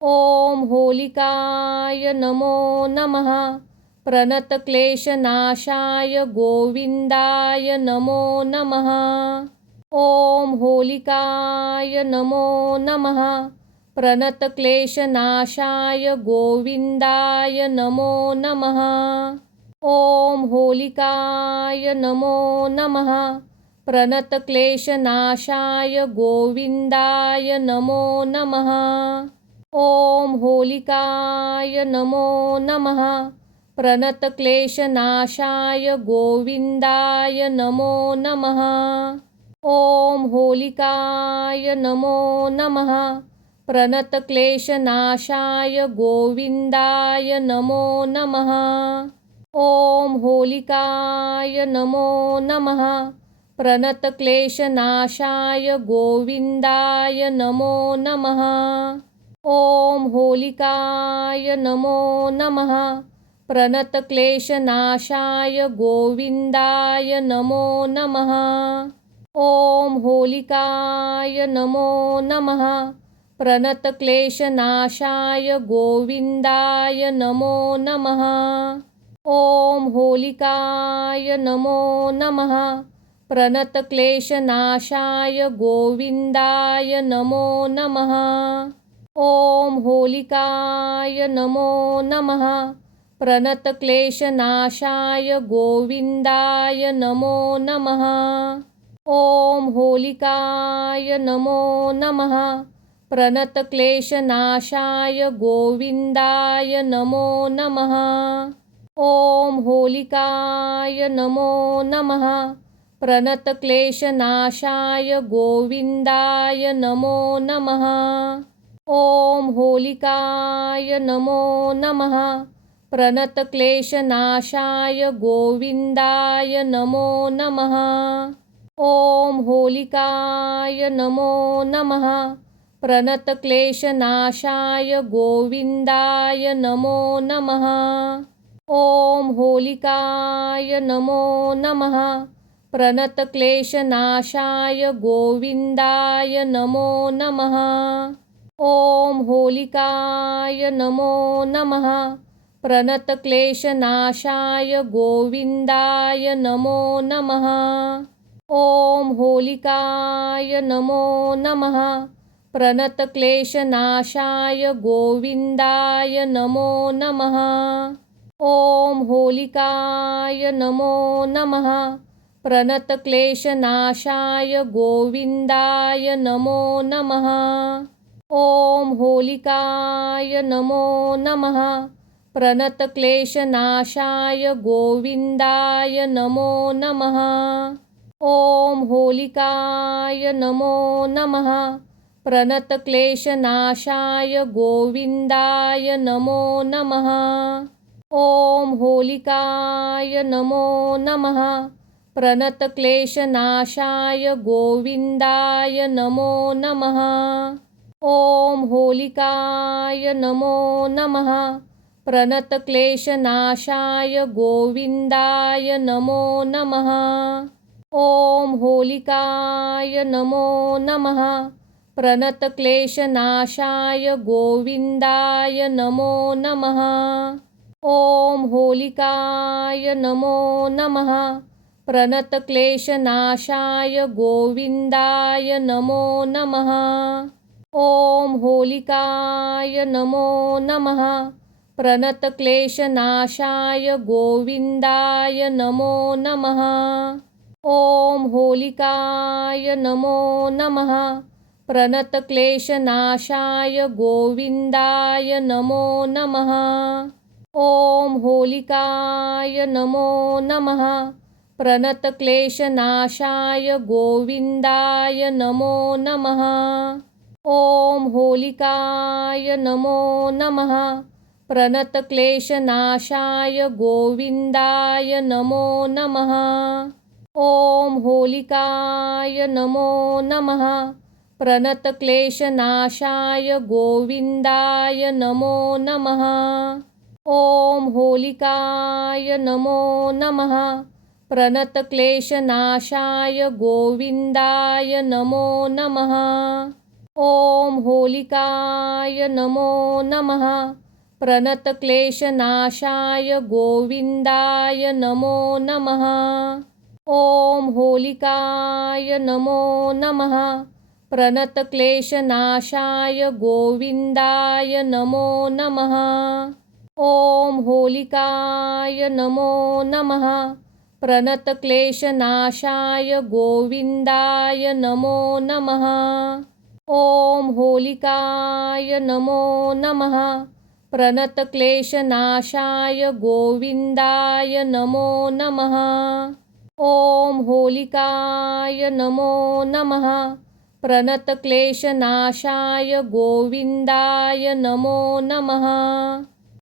ॐ होलिकाय नमो नमः। प्रणतक्लेशनाशाय गोविन्दाय नमो नमः। ॐ होलिकाय नमो नमः। प्रणतक्लेशनाशाय गोविन्दाय नमो नमः। ॐ होलिकाय नमो नमः। प्रणतक्लेशनाशाय गोविन्दाय नमो नमः। ॐ होलिकाय नमो नमः। प्रणतक्लेशनाशाय गोविन्दाय नमो नमः। ॐ होलिकाय नमो नमः। प्रणतक्लेशनाशाय गोविन्दाय नमो नमः। ॐ होलिकाय नमो नमः। प्रणतक्लेशनाशाय गोविन्दाय नमो नमः। ॐ होलिकाय नमो नमः। प्रणतक्लेशनाशाय गोविन्दाय नमो नमः। ॐ होलिकाय नमो नमः। प्रणतक्लेशनाशाय गोविन्दाय नमो नमः। ॐ होलिकाय नमो नमः। प्रणतक्लेशनाशाय गोविन्दाय नमो नमः। ॐ होलिकाय नमो नमः। प्रणतक्लेशनाशाय गोविन्दाय नमो नमः। ॐ होलिकाय नमो नमः। प्रणतक्लेशनाशाय गोविन्दाय नमो नमः। ॐ होलिकाय नमो नमः। प्रणतक्लेशनाशाय गोविन्दाय नमो नमः। ॐ होलिकाय नमो नमः। प्रणतक्लेशनाशाय गोविन्दाय नमो नमः। ॐ होलिकाय नमो नमः। प्रणतक्लेशनाशाय गोविन्दाय नमो नमः। ॐ होलिकाय नमो नमः। प्रणतक्लेशनाशाय गोविन्दाय नमो नमः। ॐ होलिकाय नमो नमः। प्रणतक्लेशनाशाय गोविन्दाय नमो नमः। ॐ होलिकाय नमो नमः। प्रणतक्लेशनाशाय गोविन्दाय नमो नमः। ॐ होलिकाय नमो नमः। प्रणतक्लेशनाशाय गोविन्दाय नमो नमः। ॐ होलिकाय नमो नमः। प्रणतक्लेशनाशाय गोविन्दाय नमो नमः। ॐ होलिकाय नमो नमः। प्रणतक्लेशनाशाय गोविन्दाय नमो नमः। ॐ होलिकाय नमो नमः। प्रणतक्लेशनाशाय गोविन्दाय नमो नमः। ॐ होलिकाय नमो नमः। प्रणतक्लेशनाशाय गोविन्दाय नमो नमः। ॐ होलिकाय नमो नमः। प्रणतक्लेशनाशाय गोविन्दाय नमो नमः। ॐ होलिकाय नमो नमः। प्रणतक्लेशनाशाय गोविन्दाय नमो नमः। ॐ होलिकाय नमो नमः। प्रणतक्लेशनाशाय गोविन्दाय नमो नमः। ॐ होलिकाय नमो नमः। प्रणतक्लेशनाशाय गोविन्दाय नमो नमः। ॐ होलिकाय नमो नमः। प्रणतक्लेशनाशाय गोविन्दाय नमो नमः। ॐ होलिकाय नमो नमः। प्रणतक्लेशनाशाय गोविन्दाय नमो नमः। ॐ होलिकाय नमो नमः। प्रणतक्लेशनाशाय गोविन्दाय नमो नमः। ॐ होलिकाय नमो नमः। प्रणतक्लेशनाशाय गोविन्दाय नमो नमः। ॐ होलिकाय नमो नमः। प्रणतक्लेशनाशाय गोविन्दाय नमो नमः। ॐ होलिकाय नमो नमः। प्रणतक्लेशनाशाय गोविन्दाय नमो नमः। ॐ होलिकाय नमो नमः। प्रणतक्लेशनाशाय गोविन्दाय नमो नमः। ॐ होलिकाय नमो नमः। प्रणतक्लेशनाशाय गोविन्दाय नमो नमः। ॐ होलिकाय नमो नमः। प्रणतक्लेशनाशाय गोविन्दाय नमो नमः।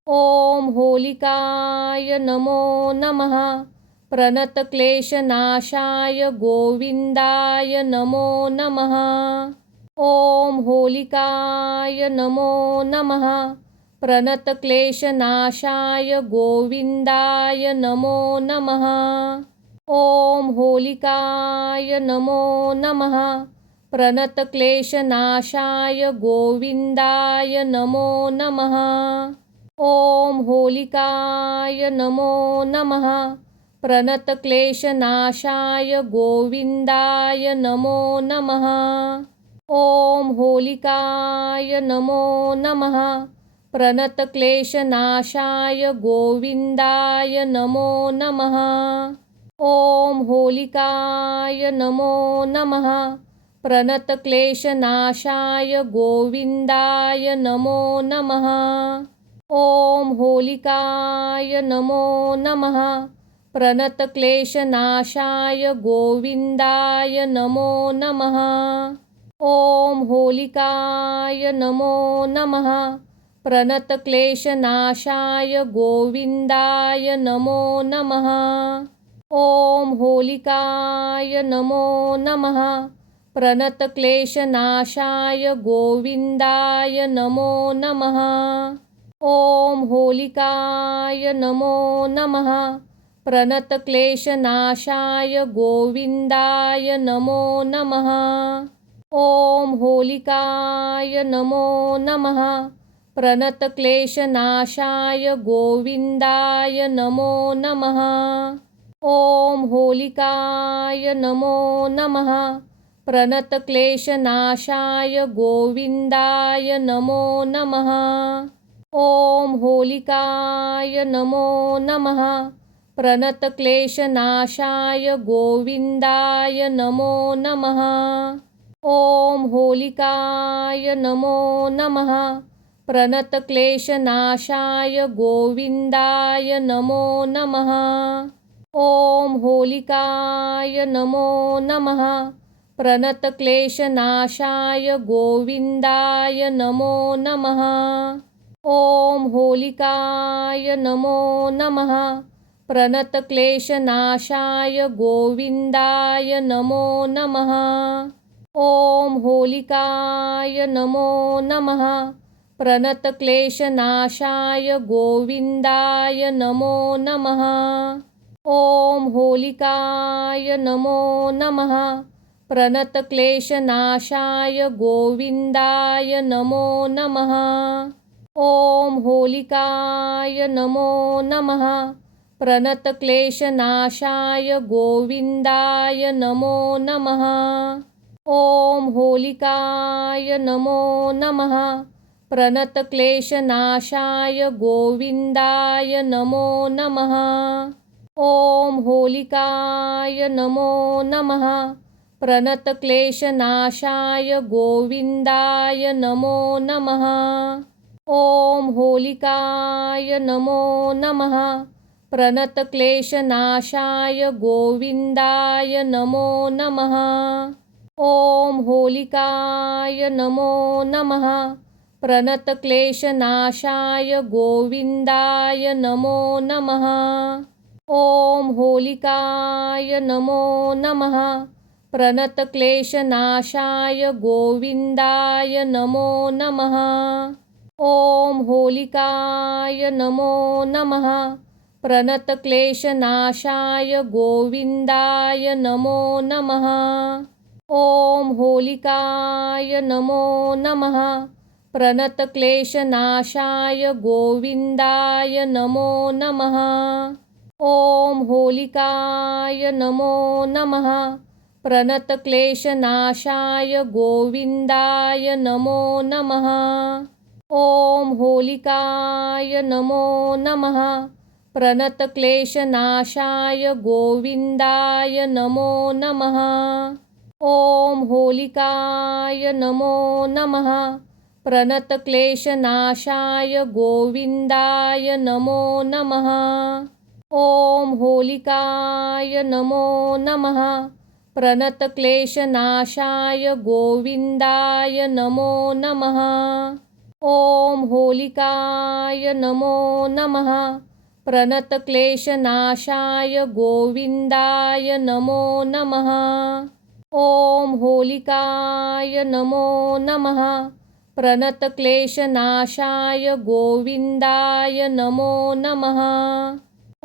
ॐ होलिकाय नमो नमः। प्रणतक्लेशनाशाय गोविन्दाय नमो नमः। ॐ होलिकाय नमो नमः। प्रणतक्लेशनाशाय गोविन्दाय नमो नमः। ॐ होलिकाय नमो नमः। प्रणतक्लेशनाशाय गोविन्दाय नमो नमः। ॐ होलिकाय नमो नमः। प्रणतक्लेशनाशाय गोविन्दाय नमो नमः। ॐ होलिकाय नमो नमः। प्रणतक्लेशनाशाय गोविन्दाय नमो नमः। ॐ होलिकाय नमो नमः। प्रणतक्लेशनाशाय गोविन्दाय नमो नमः। ॐ होलिकाय नमो नमः। प्रणतक्लेशनाशाय गोविन्दाय नमो नमः। ॐ होलिकाय नमो नमः। प्रणतक्लेशनाशाय गोविन्दाय नमो नमः। ॐ होलिकाय नमो नमः। प्रणतक्लेशनाशाय गोविन्दाय नमो नमः। ॐ होलिकाय नमो नमः। प्रणतक्लेशनाशाय गोविन्दाय नमो नमः। ॐ होलिकाय नमो नमः। प्रणतक्लेशनाशाय गोविन्दाय नमो नमः। ॐ होलिकाय नमो नमः। प्रणतक्लेशनाशाय गोविन्दाय नमो नमः। ॐ होलिकाय नमो नमः। प्रणतक्लेशनाशाय गोविन्दाय नमो नमः। ॐ होलिकाय नमो नमः। प्रणतक्लेशनाशाय गोविन्दाय नमो नमः। ॐ होलिकाय नमो नमः। प्रणतक्लेशनाशाय गोविन्दाय नमो नमः। ॐ होलिकाय नमो नमः। प्रणतक्लेशनाशाय गोविन्दाय नमो नमः। ॐ होलिकाय नमो नमः। प्रणतक्लेशनाशाय गोविन्दाय नमो नमः। ॐ होलिकाय नमो नमः। प्रणतक्लेशनाशाय गोविन्दाय नमो नमः। ॐ होलिकाय नमो नमः। प्रणतक्लेशनाशाय गोविन्दाय नमो नमः। ॐ होलिकाय नमो नमः। प्रणतक्लेशनाशाय गोविन्दाय नमो नमः। ॐ होलिकाय नमो नमः। प्रणतक्लेशनाशाय गोविन्दाय नमो नमः। ॐ होलिकाय नमो नमः। प्रणतक्लेशनाशाय गोविन्दाय नमो नमः। ॐ होलिकाय नमो नमः। प्रणतक्लेशनाशाय गोविन्दाय नमो नमः। ॐ होलिकाय नमो नमः। प्रणतक्लेशनाशाय गोविन्दाय नमो नमः। ॐ होलिकाय नमो नमः। प्रणतक्लेशनाशाय गोविन्दाय नमो नमः। ॐ होलिकाय नमो नमः। प्रणतक्लेशनाशाय गोविन्दाय नमो नमः। ॐ होलिकाय नमो नमः। प्रणतक्लेशनाशाय गोविन्दाय नमो नमः। ॐ होलिकाय नमो नमः। प्रणतक्लेशनाशाय गोविन्दाय नमो नमः। ॐ होलिकाय नमो नमः। प्रणतक्लेशनाशाय गोविन्दाय नमो नमः। ॐ होलिकाय नमो नमः। प्रणतक्लेशनाशाय गोविन्दाय नमो नमः। ॐ होलिकाय नमो नमः। प्रणतक्लेशनाशाय गोविन्दाय नमो नमः। ॐ होलिकाय नमो नमः। प्रणतक्लेशनाशाय गोविन्दाय नमो नमः।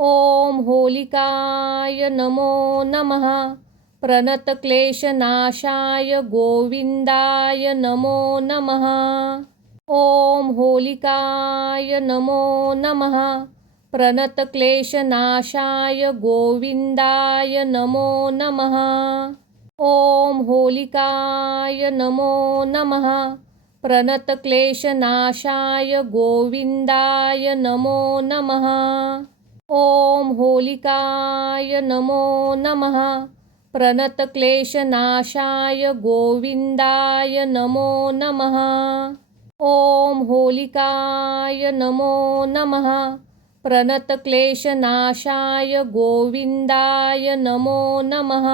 ॐ होलिकाय नमो नमः। प्रणतक्लेशनाशाय गोविन्दाय नमो नमः। ॐ होलिकाय नमो नमः। प्रणतक्लेशनाशाय गोविन्दाय नमो नमः। ॐ होलिकाय नमो नमः। प्रणतक्लेशनाशाय गोविन्दाय नमो नमः। ॐ होलिकाय नमो नमः। प्रणतक्लेशनाशाय गोविन्दाय नमो नमः। ॐ होलिकाय नमो नमः। प्रणतक्लेशनाशाय गोविन्दाय नमो नमः।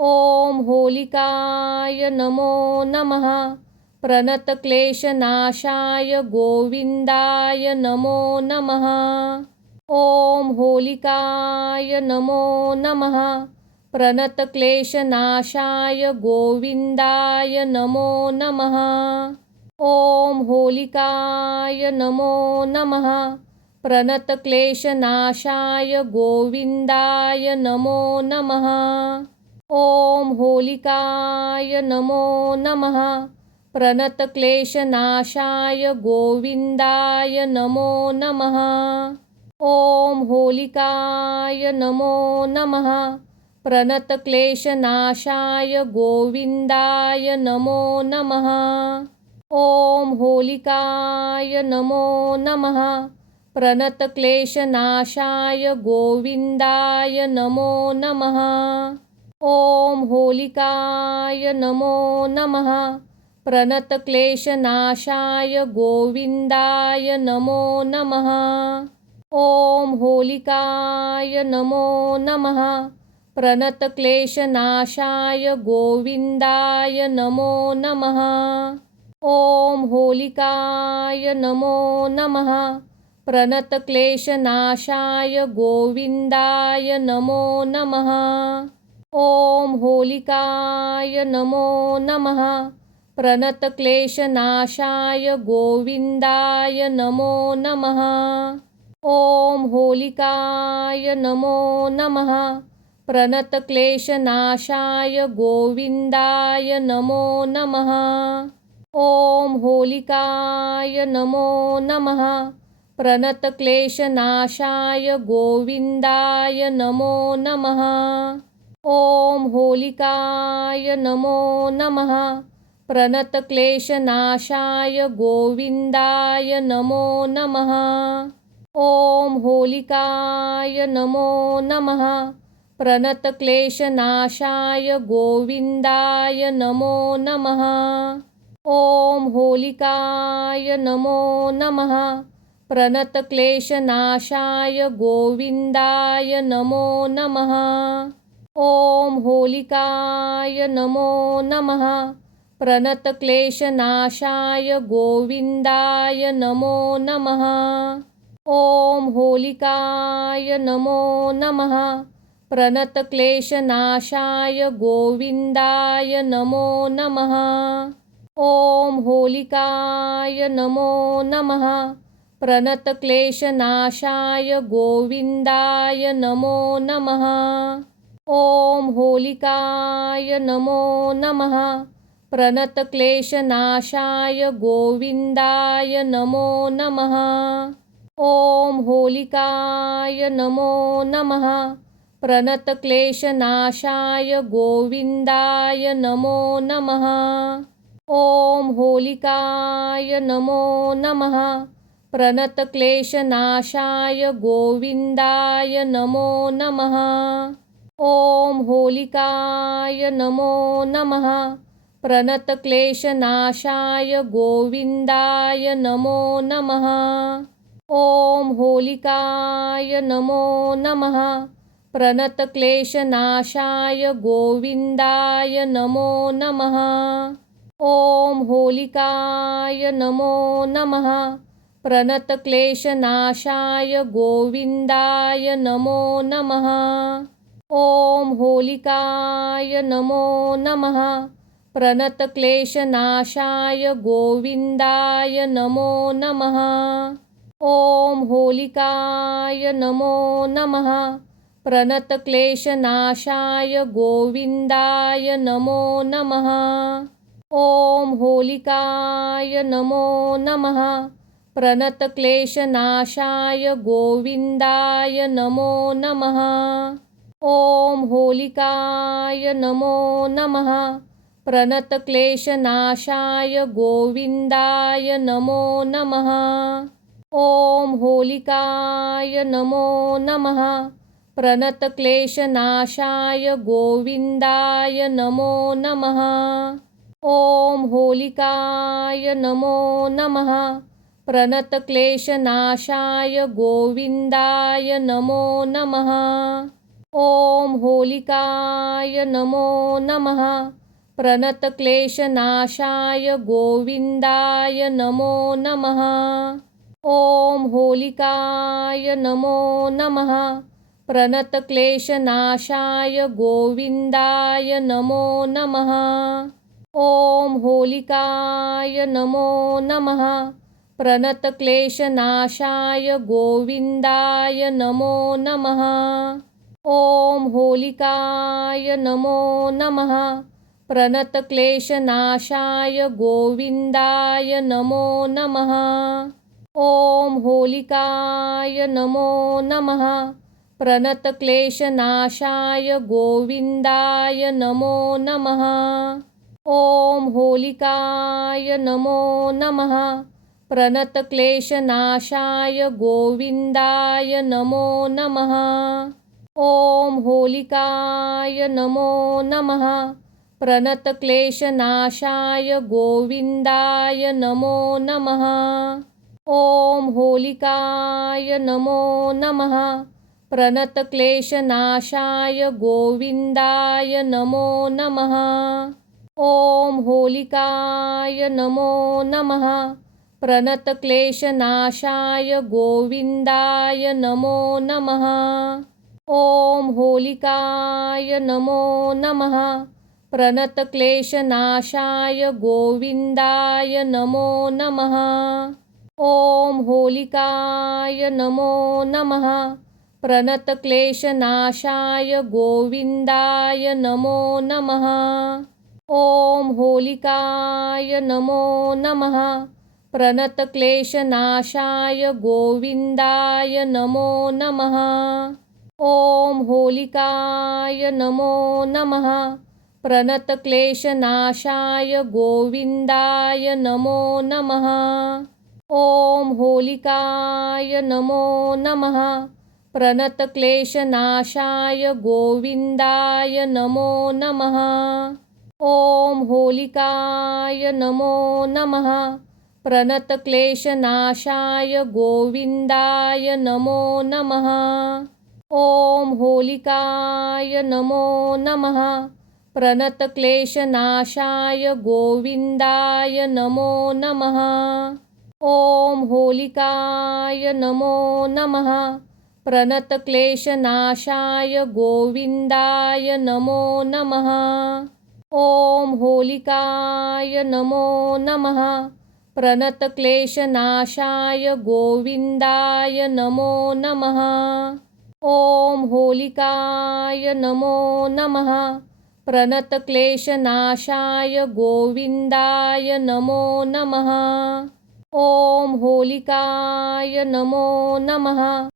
ॐ होलिकाय नमो नमः। प्रणतक्लेशनाशाय गोविन्दाय नमो नमः। ॐ होलिकाय नमो नमः। प्रणतक्लेशनाशाय गोविन्दाय नमो नमः। ॐ होलिकाय नमो नमः। प्रणतक्लेशनाशाय गोविन्दाय नमो नमः। ॐ होलिकाय नमो नमः। प्रणतक्लेशनाशाय गोविन्दाय नमो नमः। ॐ होलिकाय नमो नमः। प्रणतक्लेशनाशाय गोविन्दाय नमो नमः। ॐ होलिकाय नमो नमः। प्रणतक्लेशनाशाय गोविन्दाय नमो नमः। ॐ होलिकाय नमो नमः। प्रणतक्लेशनाशाय गोविन्दाय नमो नमः। ॐ होलिकाय नमो नमः। प्रणतक्लेशनाशाय गोविन्दाय नमो नमः। ॐ होलिकाय नमो नमः। प्रणतक्लेशनाशाय गोविन्दाय नमो नमः। ॐ होलिकाय नमो नमः। प्रणतक्लेशनाशाय गोविन्दाय नमो नमः। ॐ होलिकाय नमो नमः। प्रणतक्लेशनाशाय गोविन्दाय नमो नमः। ॐ होलिकाय नमो नमः। प्रणतक्लेशनाशाय गोविन्दाय नमो नमः। ॐ होलिकाय नमो नमः। प्रणतक्लेशनाशाय गोविन्दाय नमो नमः। ॐ होलिकाय नमो नमः। प्रणतक्लेशनाशाय गोविन्दाय नमो नमः। ॐ होलिकाय नमो नमः। प्रणतक्लेशनाशाय गोविन्दाय नमो नमः। ॐ होलिकाय नमो नमः। प्रणतक्लेशनाशाय गोविन्दाय नमो नमः। ॐ होलिकाय नमो नमः। प्रणतक्लेशनाशाय गोविन्दाय नमो नमः। ॐ होलिकाय नमो नमः। प्रणतक्लेशनाशाय गोविन्दाय नमो नमः। ॐ होलिकाय नमो नमः। प्रणतक्लेशनाशाय गोविन्दाय नमो नमः। ॐ होलिकाय नमो नमः। प्रणतक्लेशनाशाय गोविन्दाय नमो नमः। ॐ होलिकाय नमो नमः। प्रणतक्लेशनाशाय गोविन्दाय नमो नमः। ॐ होलिकाय नमो नमः। प्रणतक्लेशनाशाय गोविन्दाय नमो नमः। ॐ होलिकाय नमो नमः। प्रणतक्लेशनाशाय गोविन्दाय नमो नमः। ॐ होलिकाय नमो नमः। प्रणतक्लेशनाशाय गोविन्दाय नमो नमः। ॐ होलिकाय नमो नमः। प्रणतक्लेशनाशाय गोविन्दाय नमो नमः। ॐ होलिकाय नमो नमः। प्रणतक्लेशनाशाय गोविन्दाय नमो नमः। ॐ होलिकाय नमो नमः। प्रणतक्लेशनाशाय गोविन्दाय नमो नमः। ॐ होलिकाय नमो नमः। प्रणतक्लेशनाशाय गोविन्दाय नमो नमः। ॐ होलिकाय नमो नमः। प्रणतक्लेशनाशाय गोविन्दाय नमो नमः। ॐ होलिकाय नमो नमः। प्रणतक्लेशनाशाय गोविन्दाय नमो नमः। ॐ होलिकाय नमो नमः। प्रणतक्लेशनाशाय गोविन्दाय नमो नमः। ॐ होलिकाय नमो नमः। प्रणतक्लेशनाशाय गोविन्दाय नमो नमः। ॐ होलिकाय नमो नमः। प्रणतक्लेशनाशाय गोविन्दाय नमो नमः। ॐ होलिकाय नमो नमः। प्रणतक्लेशनाशाय गोविन्दाय नमो नमः। ॐ होलिकाय नमो नमः। प्रणतक्लेशनाशाय गोविन्दाय नमो नमः। ॐ होलिकाय नमो नमः। प्रणतक्लेशनाशाय गोविन्दाय नमो नमः। ॐ होलिकाय नमो नमः। प्रणतक्लेशनाशाय गोविन्दाय नमो नमः। ॐ होलिकाय नमो नमः। प्रणतक्लेशनाशाय गोविन्दाय नमो नमः। ॐ होलिकाय नमो नमः। प्रणतक्लेशनाशाय गोविन्दाय नमो नमः। ॐ होलिकाय नमो नमः। प्रणतक्लेशनाशाय गोविन्दाय नमो नमः। ॐ होलिकाय नमो नमः। प्रणतक्लेशनाशाय गोविन्दाय नमो नमः। ॐ होलिकाय नमो नमः। प्रणतक्लेशनाशाय गोविन्दाय नमो नमः। ॐ होलिकाय नमो नमः। प्रणतक्लेशनाशाय गोविन्दाय नमो नमः। ॐ होलिकाय नमो नमः। प्रणतक्लेशनाशाय गोविन्दाय नमो नमः। ॐ होलिकाय नमो नमः। प्रणतक्लेशनाशाय गोविन्दाय नमो नमः। ॐ होलिकाय नमो नमः। प्रणतक्लेशनाशाय गोविन्दाय नमो नमः। ॐ होलिकाय नमो नमः। प्रणतक्लेशनाशाय गोविन्दाय नमो नमः। ॐ होलिकाय नमो नमः। प्रणतक्लेशनाशाय गोविन्दाय नमो नमः। ॐ होलिकाय नमो नमः। प्रणतक्लेशनाशाय गोविन्दाय नमो नमः। ॐ होलिकाय नमो नमः।